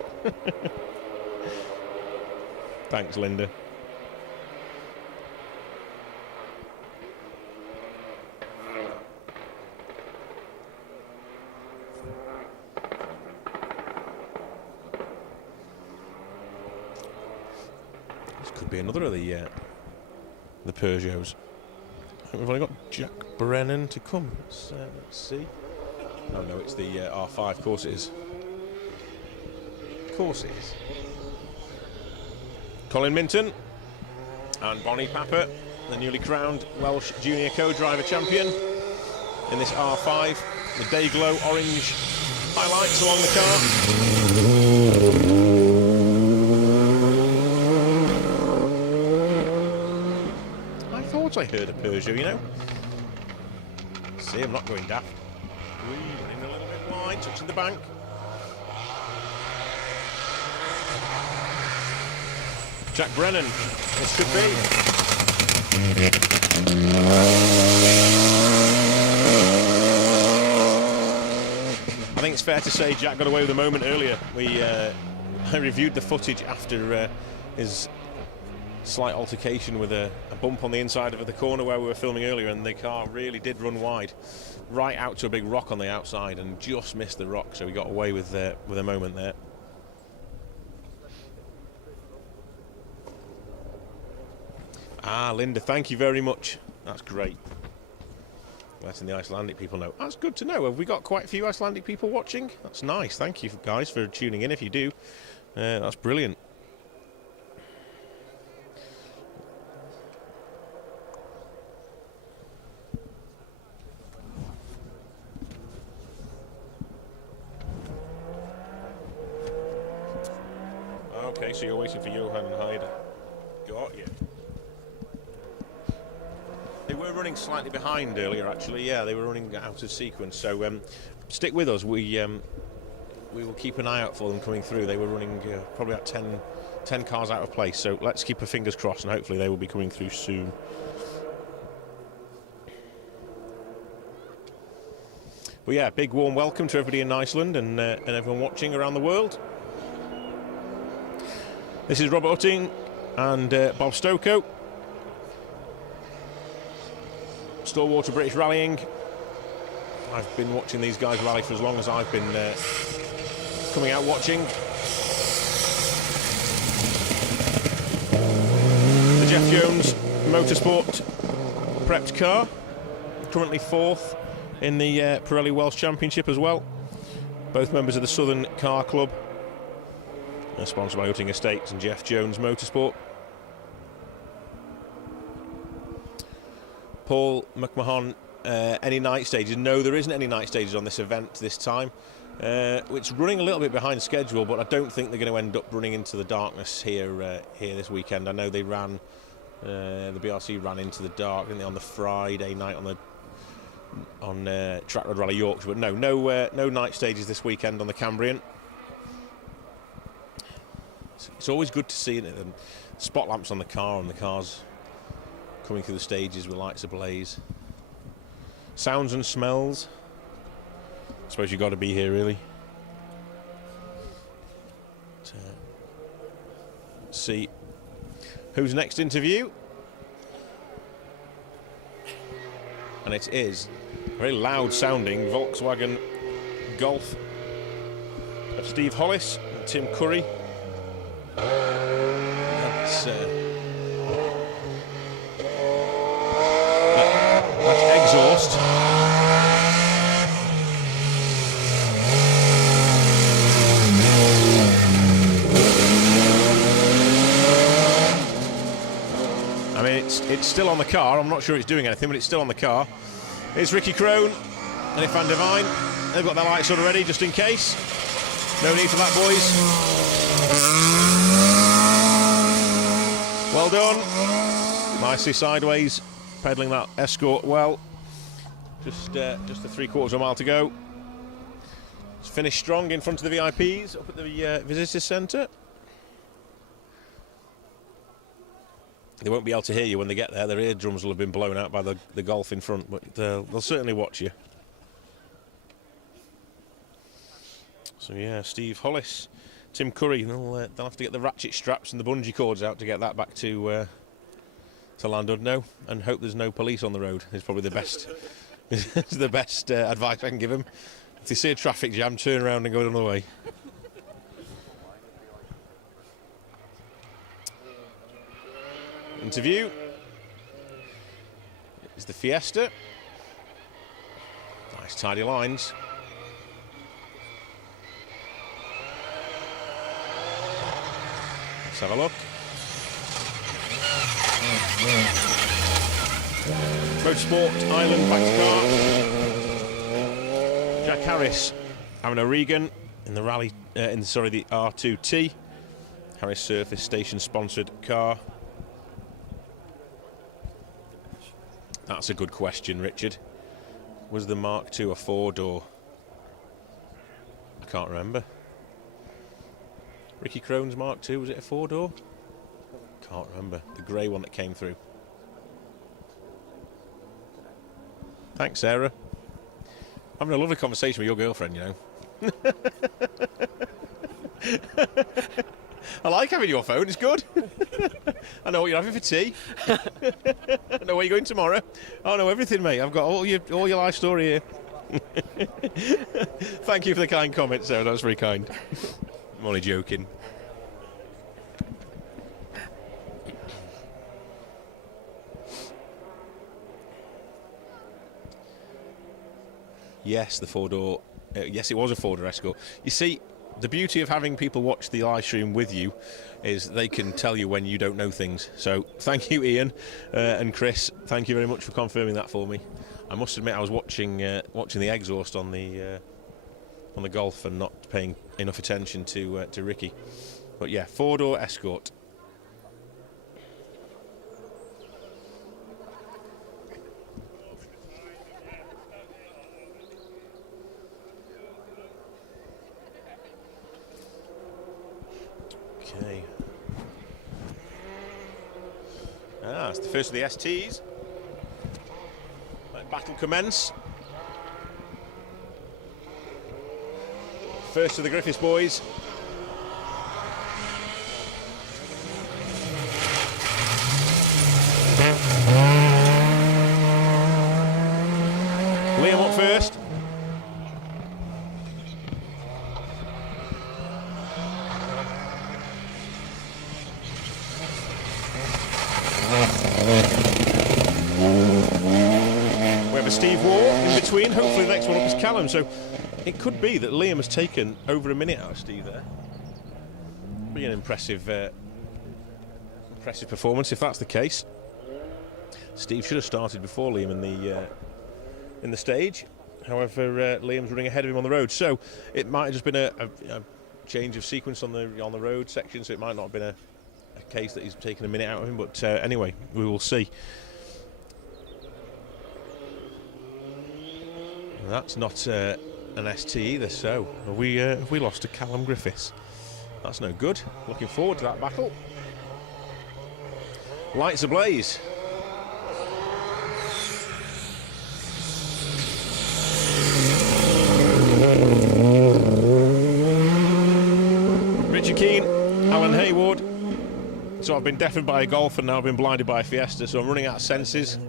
Thanks, Linda. This could be another of the Peugeots. We've only got Jack Brennan to come. Let's see. Oh no, it's the R5. Of course it is. Of course it is. Colin Minton and Bonnie Papper, the newly crowned Welsh Junior Co-Driver Champion in this R5. The day-glow orange highlights along the car. I thought I heard a Peugeot, you know. See, I'm not going daft. Running a little bit wide, touching the bank. Jack Brennan, this should be. I think it's fair to say Jack got away with a moment earlier. I reviewed the footage after his slight altercation with a bump on the inside of the corner where we were filming earlier, and the car really did run wide, right out to a big rock on the outside, and just missed the rock, so he got away with a moment there. Ah, Linda, thank you very much. That's great. Letting the Icelandic people know. That's good to know. Have we got quite a few Icelandic people watching? That's nice. Thank you, guys, for tuning in. If you do, that's brilliant. Okay, so you're waiting for Johan and Hyde. Got you. They were running slightly behind earlier, actually. Yeah, they were running out of sequence. So stick with us. We will keep an eye out for them coming through. They were running probably about 10 cars out of place. So let's keep our fingers crossed, and hopefully they will be coming through soon. But yeah, big warm welcome to everybody in Iceland and everyone watching around the world. This is Robert Utting and Bob Stokoe. Stalwater British Rallying. I've been watching these guys rally for as long as I've been coming out watching. The Jeff Jones Motorsport prepped car, currently 4th in the Pirelli Welsh Championship as well. Both members of the Southern Car Club. Sponsored by Utting Estates and Jeff Jones Motorsport. Paul McMahon, any night stages? No, there isn't any night stages on this event this time. It's running a little bit behind schedule, but I don't think they're going to end up running into the darkness here this weekend. I know they ran, the BRC ran into the dark, didn't they, on the Friday night on Track Road Rally Yorkshire. But no night stages this weekend on the Cambrian. It's always good to see the spot lamps on the car and the cars coming through the stages with lights ablaze. Sounds and smells. I suppose you've got to be here, really. Let's see who's next interview. And it is a very loud sounding Volkswagen Golf of Steve Hollis and Tim Curry. That's exhaust. I mean, it's still on the car. I'm not sure it's doing anything, but it's still on the car. It's Ricky Crone and If Van Devine. They've got their lights sort of ready just in case. No need for that, boys. Well done. Nicely sideways, pedalling that Escort well. Just the 3/4 of a mile to go. It's finished strong in front of the VIPs up at the Visitors Centre. They won't be able to hear you when they get there. Their eardrums will have been blown out by the Golf in front, but they'll certainly watch you. So yeah, Steve Hollis, Tim Curry, they'll have to get the ratchet straps and the bungee cords out to get that back to Llandudno, and hope there's no police on the road. Is probably the best the best advice I can give them. If they see a traffic jam, turn around and go another way. Interview is the Fiesta. Nice tidy lines. Let's have a look. Motorsport Island back to car. Jack Harris, Aaron O'Regan in the rally, the R2T. Harris Surface Station sponsored car. That's a good question, Richard. Was the Mark II a 4-door? I can't remember. Ricky Crone's Mark II, was it a 4-door? Can't remember. The grey one that came through. Thanks, Sarah. Having a lovely conversation with your girlfriend, you know. I like having your phone, it's good. I know what you're having for tea. I know where you're going tomorrow. I know everything, mate. I've got all your life story here. Thank you for the kind comment, Sarah. That was very kind. I'm only joking. Yes, the four-door. Yes, it was a four-door Escort. You see, the beauty of having people watch the live stream with you is they can tell you when you don't know things. So thank you, Ian and Chris. Thank you very much for confirming that for me. I must admit, I was watching the exhaust on the Golf and not paying enough attention to Ricky. But yeah, four-door Escort. Okay. It's the first of the STs. Let battle commence. First of the Griffiths boys. Liam up first. We have a Steve Waugh in between. Hopefully the next one up is Callum. So it could be that Liam has taken over a minute out of Steve there. Be an impressive performance if that's the case. Steve should have started before Liam in the stage. However, Liam's running ahead of him on the road, so it might have just been a change of sequence on the road section. So it might not have been a case that he's taken a minute out of him. But anyway, we will see. That's not an ST either. So have we lost to Callum Griffiths? That's no good. Looking forward to that battle. Lights ablaze. Richard Keane, Alan Hayward. So I've been deafened by a Golf and now I've been blinded by a Fiesta, so I'm running out of senses.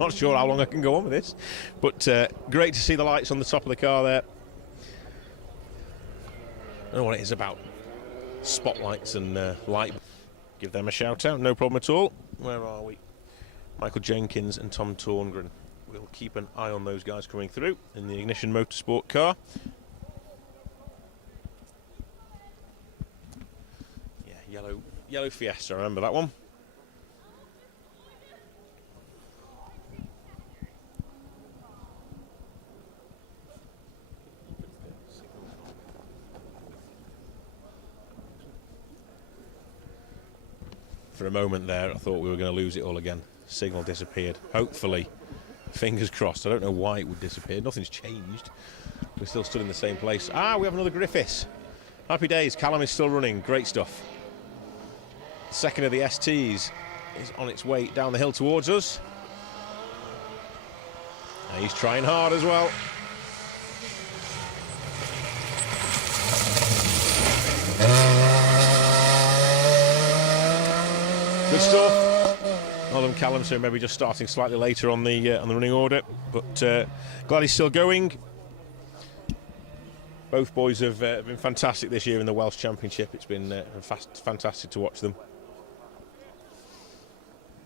Not sure how long I can go on with this, but great to see the lights on the top of the car there. I don't know what it is about spotlights and light. Give them a shout out, no problem at all. Where are we? Michael Jenkins and Tom Torngren. We'll keep an eye on those guys coming through in the Ignition Motorsport car. Yeah, yellow Fiesta, I remember that one. For a moment there, I thought we were going to lose it all again. Signal disappeared. Hopefully, fingers crossed. I don't know why it would disappear. Nothing's changed. We're still stood in the same place. We have another Griffiths. Happy days. Callum is still running. Great stuff. Second of the STs is on its way down the hill towards us. And he's trying hard as well. Good stuff. Well done, Callum. So maybe just starting slightly later on the running order, but glad he's still going. Both boys have been fantastic this year in the Welsh Championship. It's been fantastic to watch them.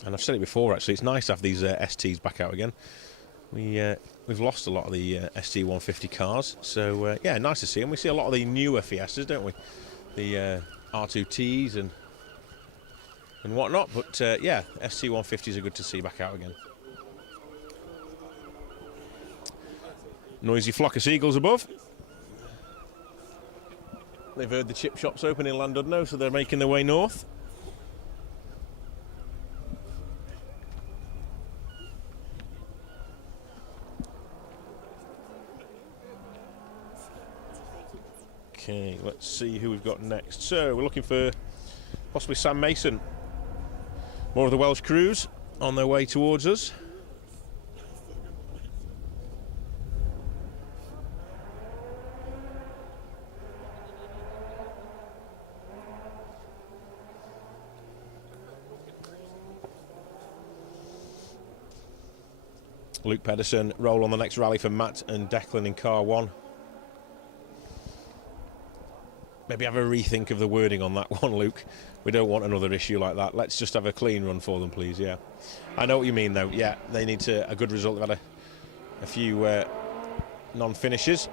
And I've said it before, actually, it's nice to have these STs back out again. We've lost a lot of the ST150 cars, so yeah, nice to see them. We see a lot of the newer Fiestas, don't we? The R2Ts and whatnot, but yeah, ST150s are good to see back out again. Noisy flock of seagulls above. They've heard the chip shops open in Llandudno, so they're making their way north. Okay, let's see who we've got next. So we're looking for possibly Sam Mason. More of the Welsh crews on their way towards us. Luke Pedersen roll on the next rally for Matt and Declan in car 1. Maybe have a rethink of the wording on that one, Luke. We don't want another issue like that. Let's just have a clean run for them, please. Yeah, I know what you mean, though. Yeah, they need a good result. They've had a few non-finishers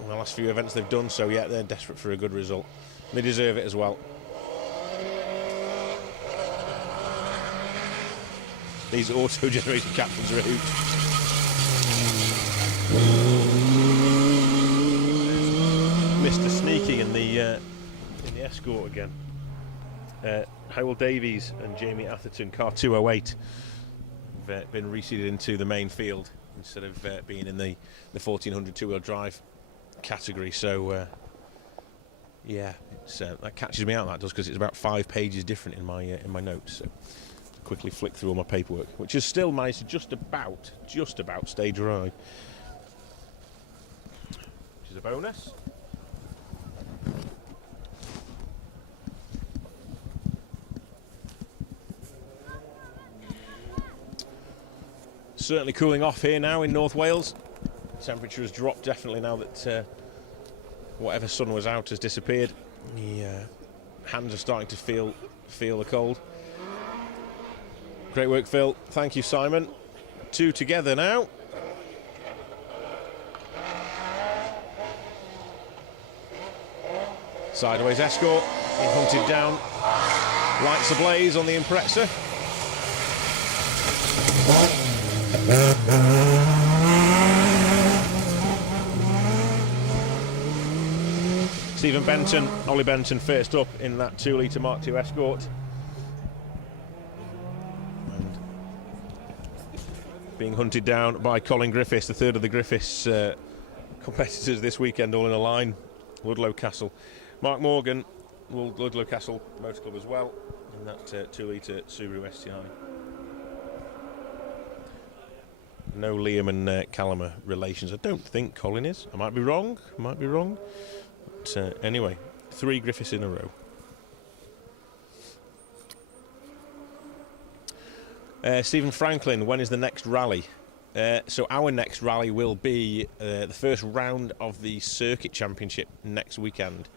in the last few events they've done, so yeah, they're desperate for a good result. They deserve it as well. These auto-generated captains are a hoot. Mr. Sneaky in the escort again. Howell Davies and Jamie Atherton, car 208, have been reseeded into the main field instead of being in the 1400 two-wheel drive category. So yeah, that catches me out. That does, because it's about 5 pages different in my notes. So quickly flick through all my paperwork, which has still managed to just about stay dry, which is a bonus. Certainly cooling off here now in North Wales. Temperature has dropped definitely now that whatever sun was out has disappeared. The hands are starting to feel the cold. Great work, Phil. Thank you, Simon. 2 together now. Sideways escort, being hunted down. Lights ablaze on the Impreza. Stephen Benton, Ollie Benton first up in that 2-litre Mark II Escort. And being hunted down by Colin Griffiths, the third of the Griffiths competitors this weekend, all in a line. Ludlow Castle. Mark Morgan, Ludlow Castle Motor Club as well, in that 2-litre Subaru STI. No Liam and Callum are relations. I don't think Colin is. I might be wrong. But anyway, 3 Griffiths in a row. Stephen Franklin, when is the next rally? So our next rally will be the first round of the Circuit Championship next weekend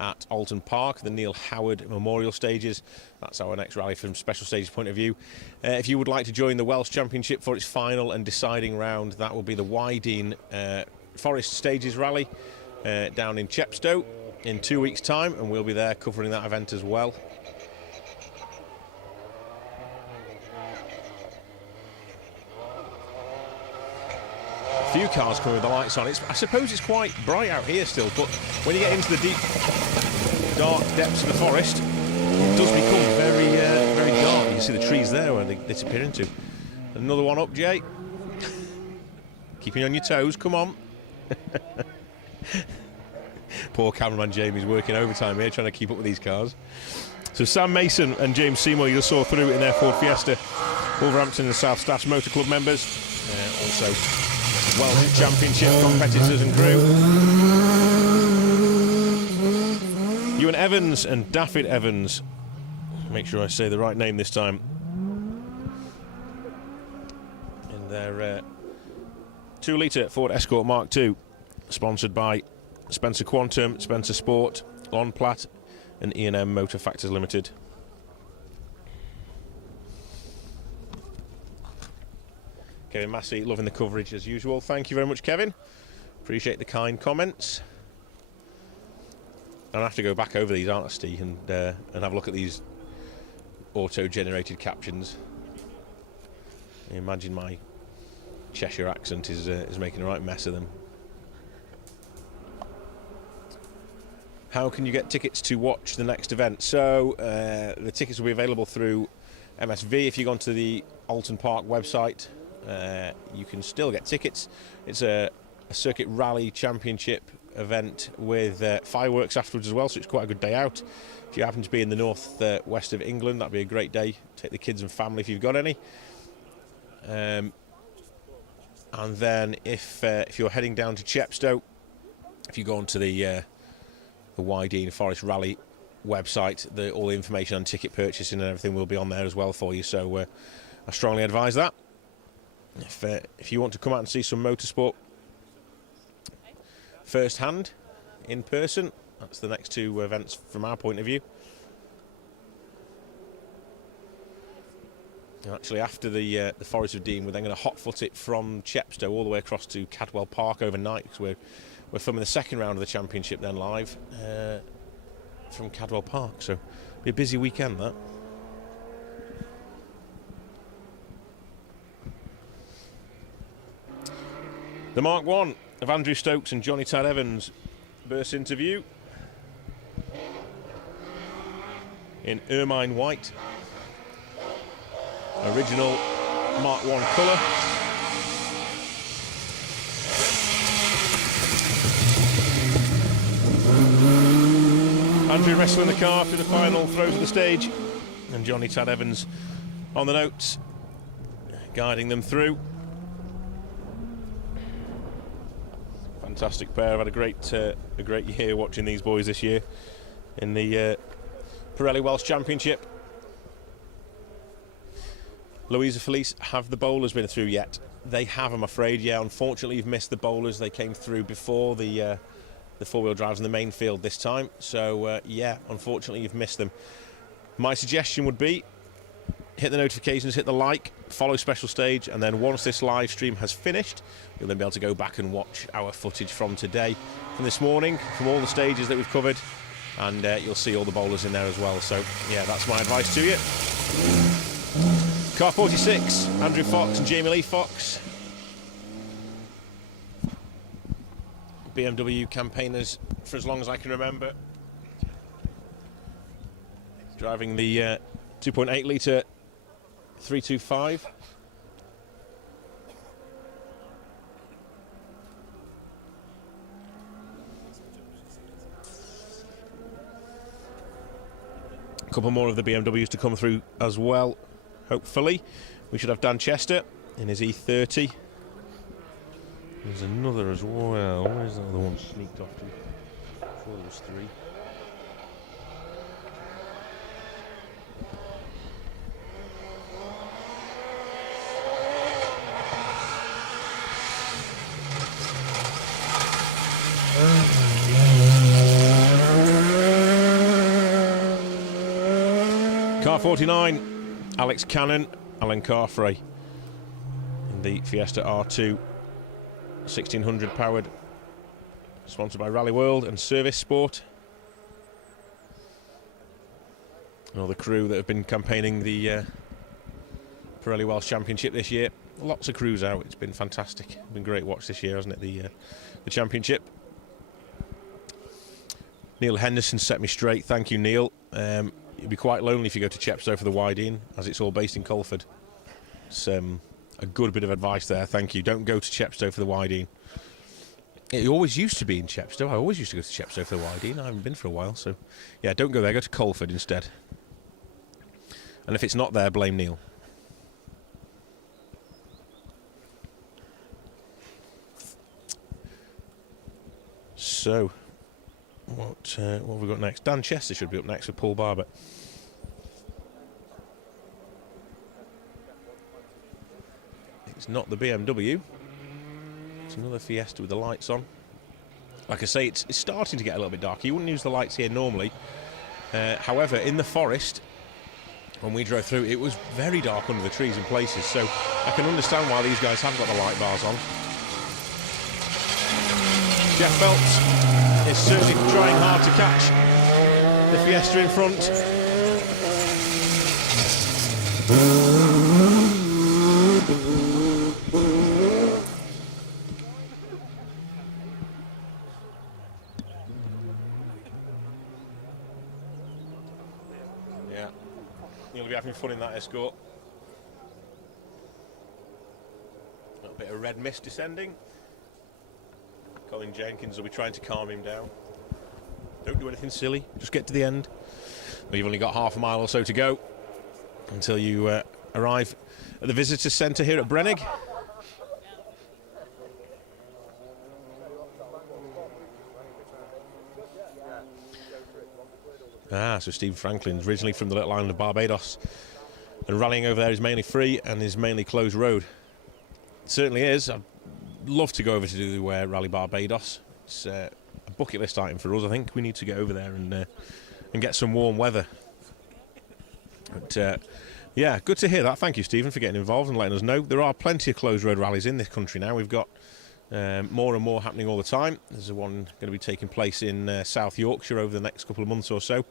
at Alton Park, the Neil Howard Memorial Stages. That's our next rally from Special Stages point of view. If you would like to join the Welsh Championship for its final and deciding round, that will be the Wydene Forest Stages Rally down in Chepstow in 2 weeks' time, and we'll be there covering that event as well. A few cars coming with the lights on. I suppose it's quite bright out here still, but when you get into the deep, dark depths of the forest, it does become very, very dark. You can see the trees there where they disappear into. Another one up, Jay. Keeping on your toes, come on. Poor cameraman Jamie's working overtime here, trying to keep up with these cars. So Sam Mason and James Seymour, you just saw through in their Ford Fiesta. Wolverhampton and South Staffs Motor Club members. Also Welsh Championship competitors and crew. Ewan Evans and Daffyd Evans. Make sure I say the right name this time. In their 2-litre Ford Escort Mark II, sponsored by Spencer Quantum, Spencer Sport, Lonplat and E&M Motor Factors Limited. Kevin Massey, loving the coverage as usual. Thank you very much, Kevin. Appreciate the kind comments. I'll have to go back over these, aren't I, Steve, and have a look at these auto-generated captions. I imagine my Cheshire accent is making a right mess of them. How can you get tickets to watch the next event? So the tickets will be available through MSV. If you go onto the Alton Park website, you can still get tickets. It's a circuit rally championship event with fireworks afterwards as well, so it's quite a good day out. If you happen to be in the north west of England, that'd be a great day. Take the kids and family if you've got any. And then if you're heading down to Chepstow, if you go onto the Wydene Forest Rally website, all the information on ticket purchasing and everything will be on there as well for you, so I strongly advise that. If you want to come out and see some motorsport first hand, in person, that's the next 2 events from our point of view. Actually, after the Forest of Dean, we're then going to hot-foot it from Chepstow all the way across to Cadwell Park overnight, because we're filming the second round of the championship then live from Cadwell Park. So it'll be a busy weekend, that. The Mark 1 of Andrew Stokes and Johnny Tad Evans bursts into view in ermine white. Original Mark 1 colour. Andrew wrestling the car through the final throws of the stage, and Johnny Tad Evans on the notes, guiding them through. Fantastic pair. I've had a great year watching these boys this year in the Pirelli Welsh Championship. Louisa Felice, have the bowlers been through yet? They have, I'm afraid. Yeah, unfortunately, you've missed the bowlers. They came through before the four-wheel drives in the main field this time. So, yeah, unfortunately, you've missed them. My suggestion would be hit the notifications, hit the like, follow Special Stage, and then once this live stream has finished, you'll then be able to go back and watch our footage from today, from this morning, from all the stages that we've covered, and you'll see all the bowlers in there as well. So, yeah, that's my advice to you. Car 46, Andrew Fox and Jamie Lee Fox. BMW campaigners for as long as I can remember. Driving the 2.8 litre 325. A couple more of the BMWs to come through as well, hopefully. We should have Dan Chester in his E30. There's another as well. Where's the other one sneaked off to? Before there was three. Car 49, Alex Cannon, Alan Carfrey in the Fiesta R2 1600 powered, sponsored by Rally World and Service Sport. And all the crew that have been campaigning the Pirelli Welsh Championship this year. Lots of crews out. It's been fantastic. It's been a great watch this year, hasn't it? The championship. Neil Henderson set me straight. Thank you, Neil. You'll be quite lonely if you go to Chepstow for the Wide-In, as it's all based in Colford. It's a good bit of advice there. Thank you. Don't go to Chepstow for the Wide-In. It always used to be in Chepstow. I always used to go to Chepstow for the Wide-In. I haven't been for a while, so yeah, don't go there. Go to Colford instead. And if it's not there, blame Neil. So, what have we got next? Dan Chester should be up next with Paul Barber. It's not the BMW. It's another Fiesta with the lights on. Like I say, it's starting to get a little bit darker. You wouldn't use the lights here normally. However, in the forest, when we drove through, it was very dark under the trees in places. So I can understand why these guys have got the light bars on. Jeff Phelps is certainly trying hard to catch the Fiesta in front. Yeah, you'll be having fun in that Escort. A little bit of red mist descending. Colin Jenkins will be trying to calm him down. Don't do anything silly, just get to the end. Well, you've only got half a mile or so to go until you arrive at the visitor centre here at Brennig. So Steve Franklin's originally from the little island of Barbados, and rallying over there is mainly free and is mainly closed road. It certainly is. I'd love to go over to do Rally Barbados. It's a bucket list item for us. I think we need to get over there and get some warm weather. But Yeah, good to hear that. Thank you, Stephen, for getting involved and letting us know. There are plenty of closed road rallies in this country now. We've got more and more happening all the time. There's one going to be taking place in South Yorkshire over the next couple of months or so.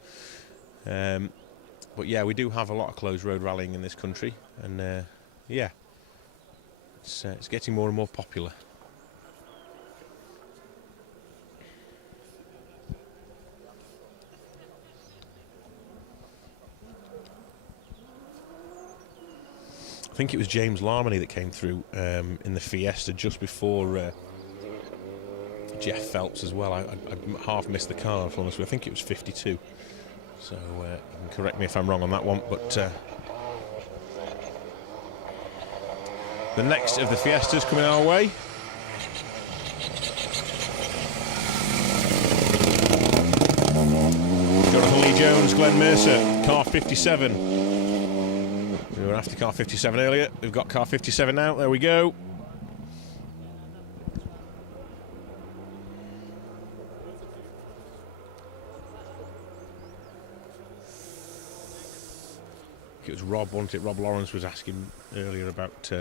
But yeah, we do have a lot of closed road rallying in this country, and yeah, it's getting more and more popular. I think it was James Larmony that came through in the Fiesta just before Jeff Phelps as well. I half missed the car, for honest with you. I think it was 52. So you can correct me if I'm wrong on that one. But the next of the Fiestas coming our way. Jonathan Lee Jones, Glenn Mercer, car 57. We were after car 57 earlier. We've got car 57 now. There we go. It was Rob, wasn't it? Rob Lawrence was asking earlier about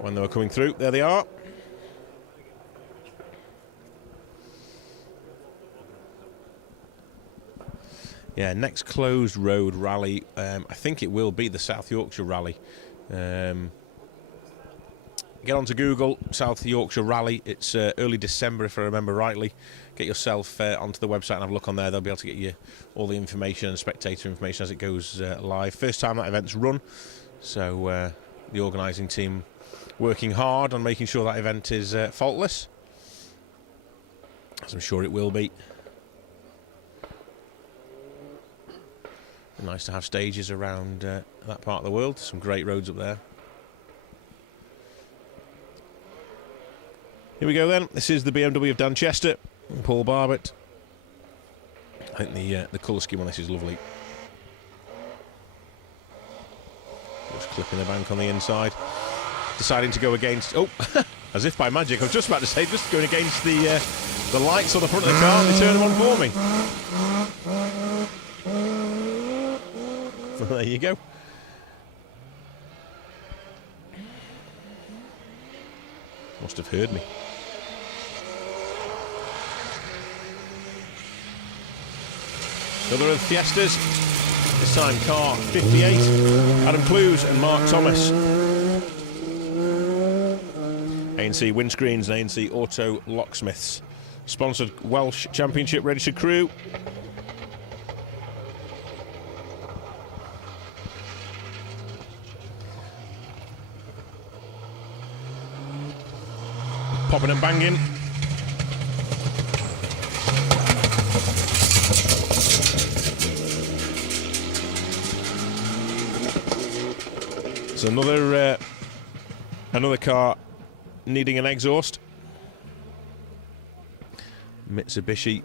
when they were coming through. There they are. Yeah, next closed road rally, I think it will be the South Yorkshire Rally. Get onto Google, South Yorkshire Rally. It's early December, if I remember rightly. Get yourself onto the website and have a look on there. They'll be able to get you all the information and spectator information as it goes live. First time that event's run, so the organising team working hard on making sure that event is faultless, as I'm sure it will be. Nice to have stages around that part of the world. Some great roads up there. Here we go then. This is the BMW of Danchester. Paul Barbett. I think the colour scheme on this is lovely. Just clipping the bank on the inside. Deciding to go against... Oh, as if by magic. I was just about to say, just going against the lights on the front of the car. They turn them on for me. There you go. Must have heard me. Another of the Fiestas. This time car 58. Adam Clues and Mark Thomas. ANC Windscreens and ANC Auto Locksmiths. Sponsored Welsh Championship registered crew. Popping and banging. So another car needing an exhaust. Mitsubishi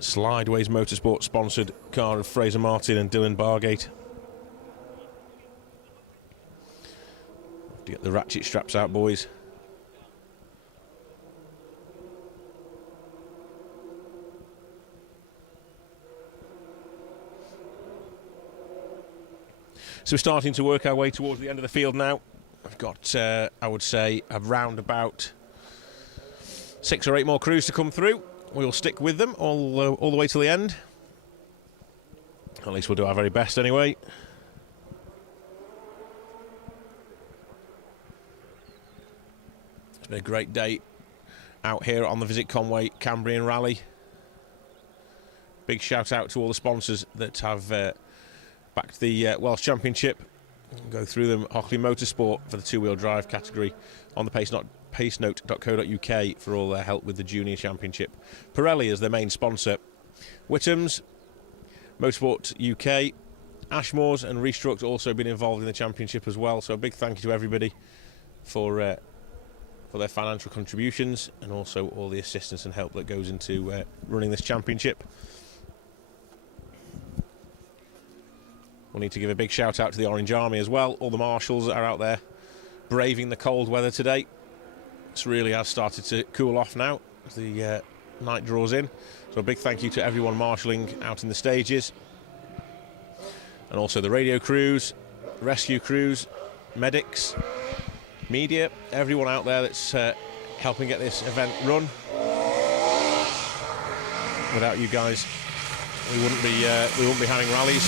Slideways Motorsport sponsored car of Fraser Martin and Dylan Bargate. To get the ratchet straps out, boys. So we're starting to work our way towards the end of the field now. I've got, I would say, around about 6 or 8 more crews to come through. We'll stick with them all the way till the end. At least we'll do our very best anyway. It's been a great day out here on the Visit Conway Cambrian Rally. Big shout out to all the sponsors that have backed the Welsh Championship. Go through them. Hockley Motorsport for the two-wheel drive category on the pacenote.co.uk for all their help with the Junior Championship. Pirelli is their main sponsor. Whittam's, Motorsport UK, Ashmore's and Restruct also been involved in the championship as well. So a big thank you to everybody for their financial contributions and also all the assistance and help that goes into running this championship. We'll need to give a big shout out to the Orange Army as well. All the marshals that are out there braving the cold weather today. It really has started to cool off now. The night draws in. So a big thank you to everyone marshalling out in the stages, and also the radio crews, rescue crews, medics, media, everyone out there that's helping get this event run. Without you guys, we wouldn't be having rallies.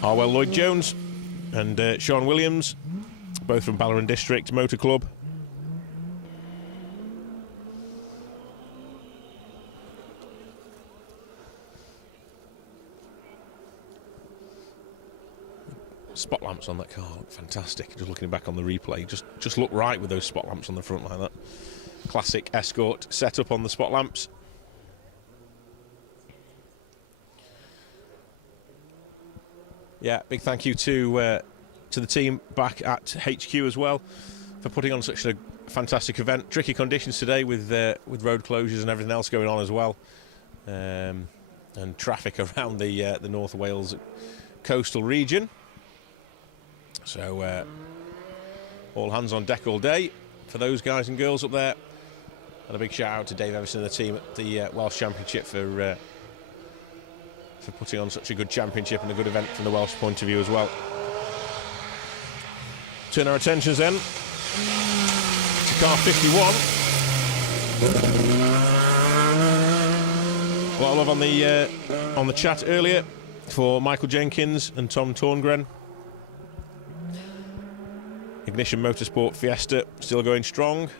Harwell Lloyd-Jones and Sean Williams, both from Ballerin District Motor Club. Spot lamps on that car look fantastic. Just looking back on the replay, just look right with those spot lamps on the front like that. Classic Escort setup on the spot lamps. Yeah, big thank you to the team back at HQ as well for putting on such a fantastic event. Tricky conditions today with road closures and everything else going on as well, and traffic around the North Wales coastal region. So all hands on deck all day for those guys and girls up there, and a big shout out to Dave Everson and the team at the Welsh Championship for putting on such a good championship and a good event from the Welsh point of view as well. Turn our attentions then to car 51. A lot of love on the chat earlier for Michael Jenkins and Tom Torngren. Ignition Motorsport Fiesta still going strong.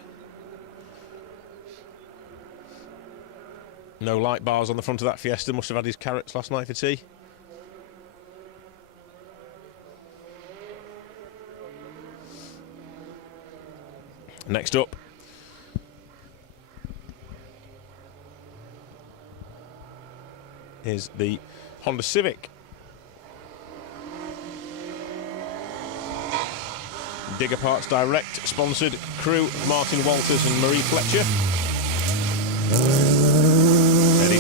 No light bars on the front of that Fiesta. Must have had his carrots last night for tea. Next up is the Honda Civic. Digger Parts Direct sponsored crew Martin Walters and Marie Fletcher.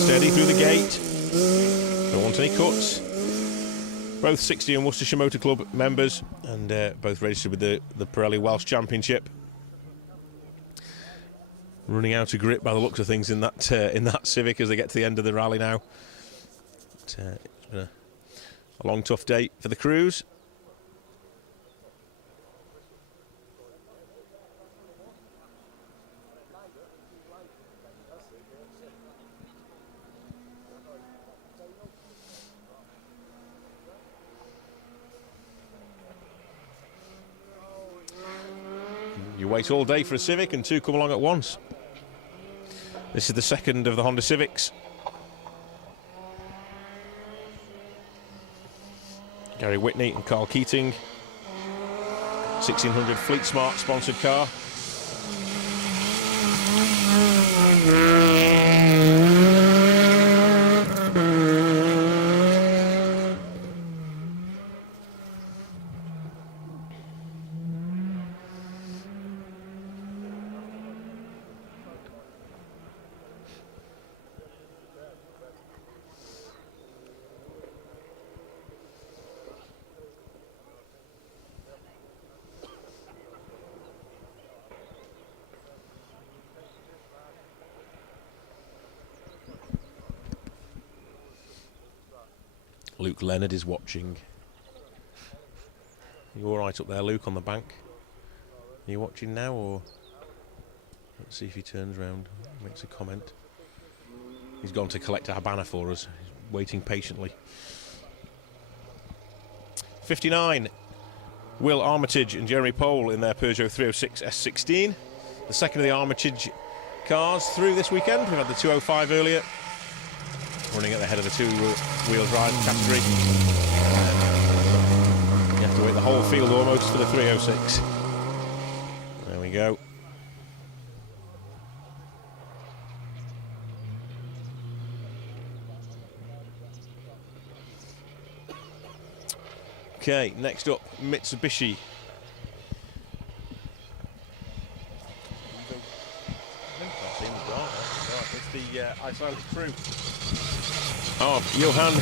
Steady through the gate. Don't want any cuts. Both 60 and Worcestershire Motor Club members, and both registered with the Pirelli Welsh Championship. Running out of grip by the looks of things in that Civic as they get to the end of the rally now. It's been a long, tough day for the crews. You wait all day for a Civic and two come along at once. This is the second of the Honda Civics. Gary Whitney and Carl Keating. 1600 Fleet Smart sponsored car. Luke Leonard is watching. You all right up there, Luke, on the bank? Are you watching now, or let's see if he turns around, makes a comment. He's gone to collect a Habana for us. He's waiting patiently. 59. Will Armitage and Jeremy Pole in their Peugeot 306 S16. The second of the Armitage cars through this weekend. We've had the 205 earlier, running at the head of the two-wheel drive category. You have to wait the whole field almost for the 306. There we go. Okay, next up, Mitsubishi. It's the Ice Island crew of Johan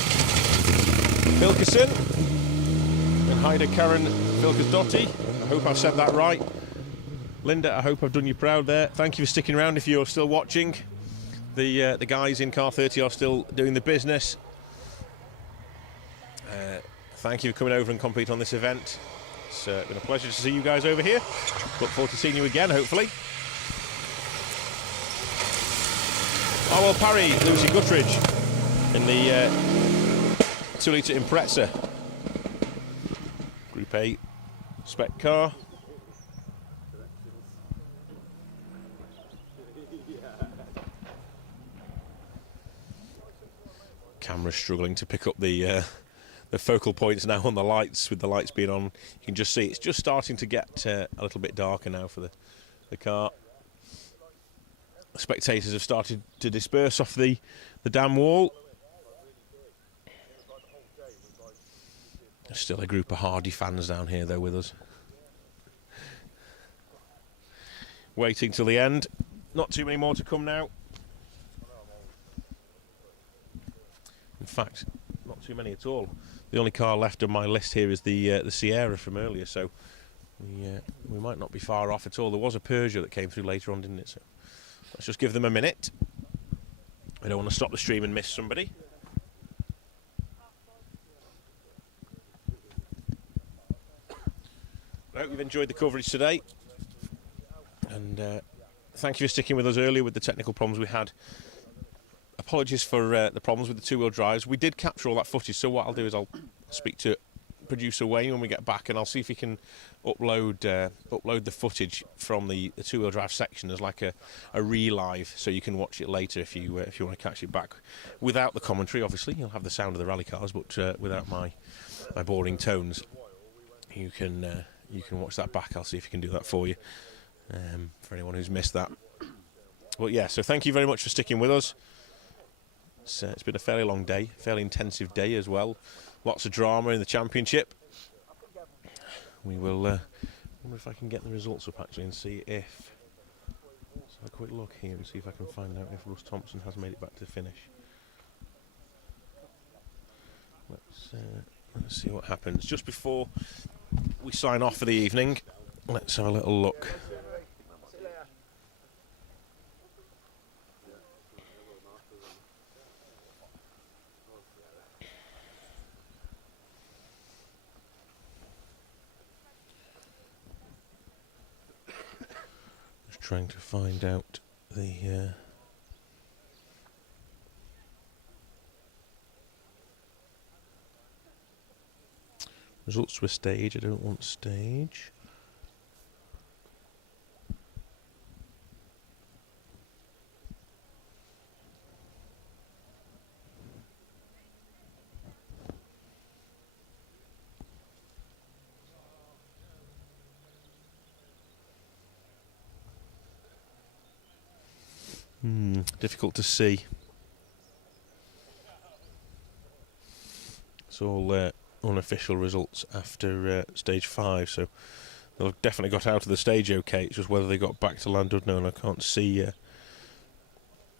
Vilkerson and Heide Karen Vilkersdottir. Hope I've said that right. Linda, I hope I've done you proud there. Thank you for sticking around if you're still watching. The guys in car 30 are still doing the business. Thank you for coming over and competing on this event. It's been a pleasure to see you guys over here. Look forward to seeing you again, hopefully. Oh, well, Parry, Lucy Guttridge in the 2-litre Impreza. Group A spec car. Camera's struggling to pick up the focal points now on the lights, with the lights being on. You can just see it's just starting to get a little bit darker now for the car. The spectators have started to disperse off the dam wall. There's still a group of hardy fans down here though with us. Waiting till the end. Not too many more to come now. In fact, not too many at all. The only car left on my list here is the Sierra from earlier, so we might not be far off at all. There was a Peugeot that came through later on, didn't it? So let's just give them a minute. I don't want to stop the stream and miss somebody. I hope you've enjoyed the coverage today, and thank you for sticking with us earlier with the technical problems we had. Apologies for the problems with the two-wheel drives. We did capture all that footage, so what I'll do is I'll speak to producer Wayne when we get back, and I'll see if he can upload the footage from the two-wheel drive section as like a re-live, so you can watch it later if you want to catch it back without the commentary. Obviously, you'll have the sound of the rally cars, but without my boring tones. You can watch that back. I'll see if he can do that for you, for anyone who's missed that. But yeah, so thank you very much for sticking with us. It's been a fairly long day, fairly intensive day as well. Lots of drama in the championship. We will wonder if I can get the results up actually and see if. Let's have a quick look here and see if I can find out if Russ Thompson has made it back to finish. Let's see what happens just before we sign off for the evening. Let's have a little look. Trying to find out the results to a stage. I don't want stage. Difficult to see. It's all unofficial results after stage 5, so they've definitely got out of the stage okay. It's just whether they got back to Llandudno, and I can't see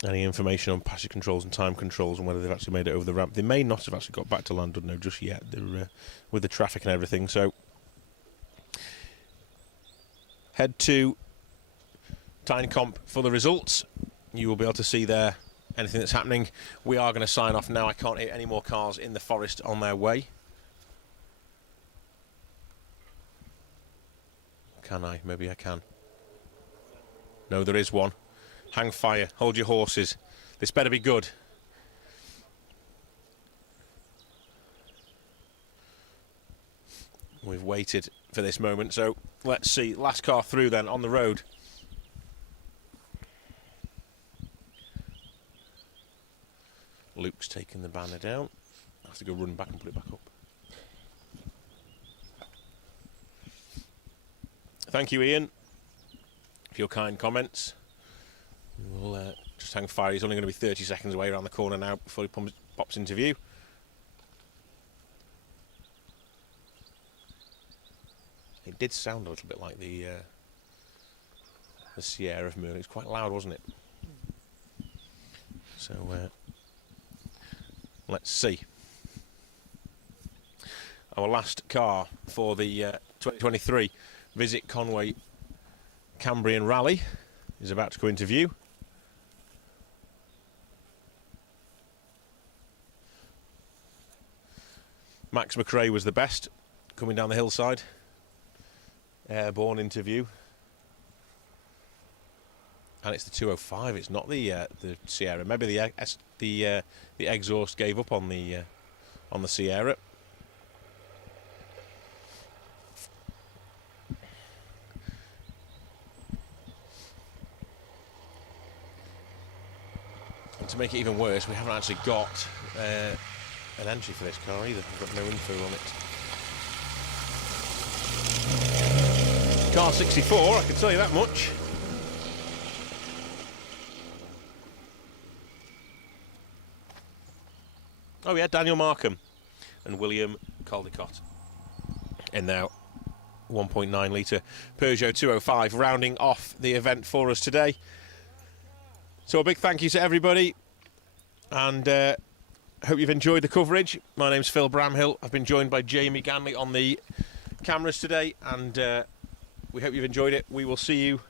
any information on passage controls and time controls and whether they've actually made it over the ramp. They may not have actually got back to Llandudno just yet. They're with the traffic and everything, so head to Tiny Comp for the results. You will be able to see there anything that's happening. We are going to sign off now. I can't hear any more cars in the forest on their way. Can I? Maybe I can. No, there is one. Hang fire. Hold your horses. This better be good. We've waited for this moment, so let's see. Last car through then on the road. Luke's taking the banner down. I have to go run back and put it back up. Thank you, Ian, for your kind comments. We'll just hang fire. He's only going to be 30 seconds away around the corner now before he pops into view. It did sound a little bit like the Sierra from earlier. It was quite loud, wasn't it? So let's see. Our last car for the 2023 Visit Conway Cambrian Rally is about to go into view. Max McRae was the best, coming down the hillside. Airborne into view. And it's the 205. It's not the Sierra. Maybe the exhaust gave up on the Sierra. And to make it even worse, we haven't actually got an entry for this car either. We've got no info on it. Car 64, I can tell you that much. Oh yeah, Daniel Markham and William Caldecott in now 1.9 litre Peugeot 205, rounding off the event for us today. So a big thank you to everybody, and hope you've enjoyed the coverage. My name's Phil Bramhill. I've been joined by Jamie Ganley on the cameras today, and we hope you've enjoyed it. We will see you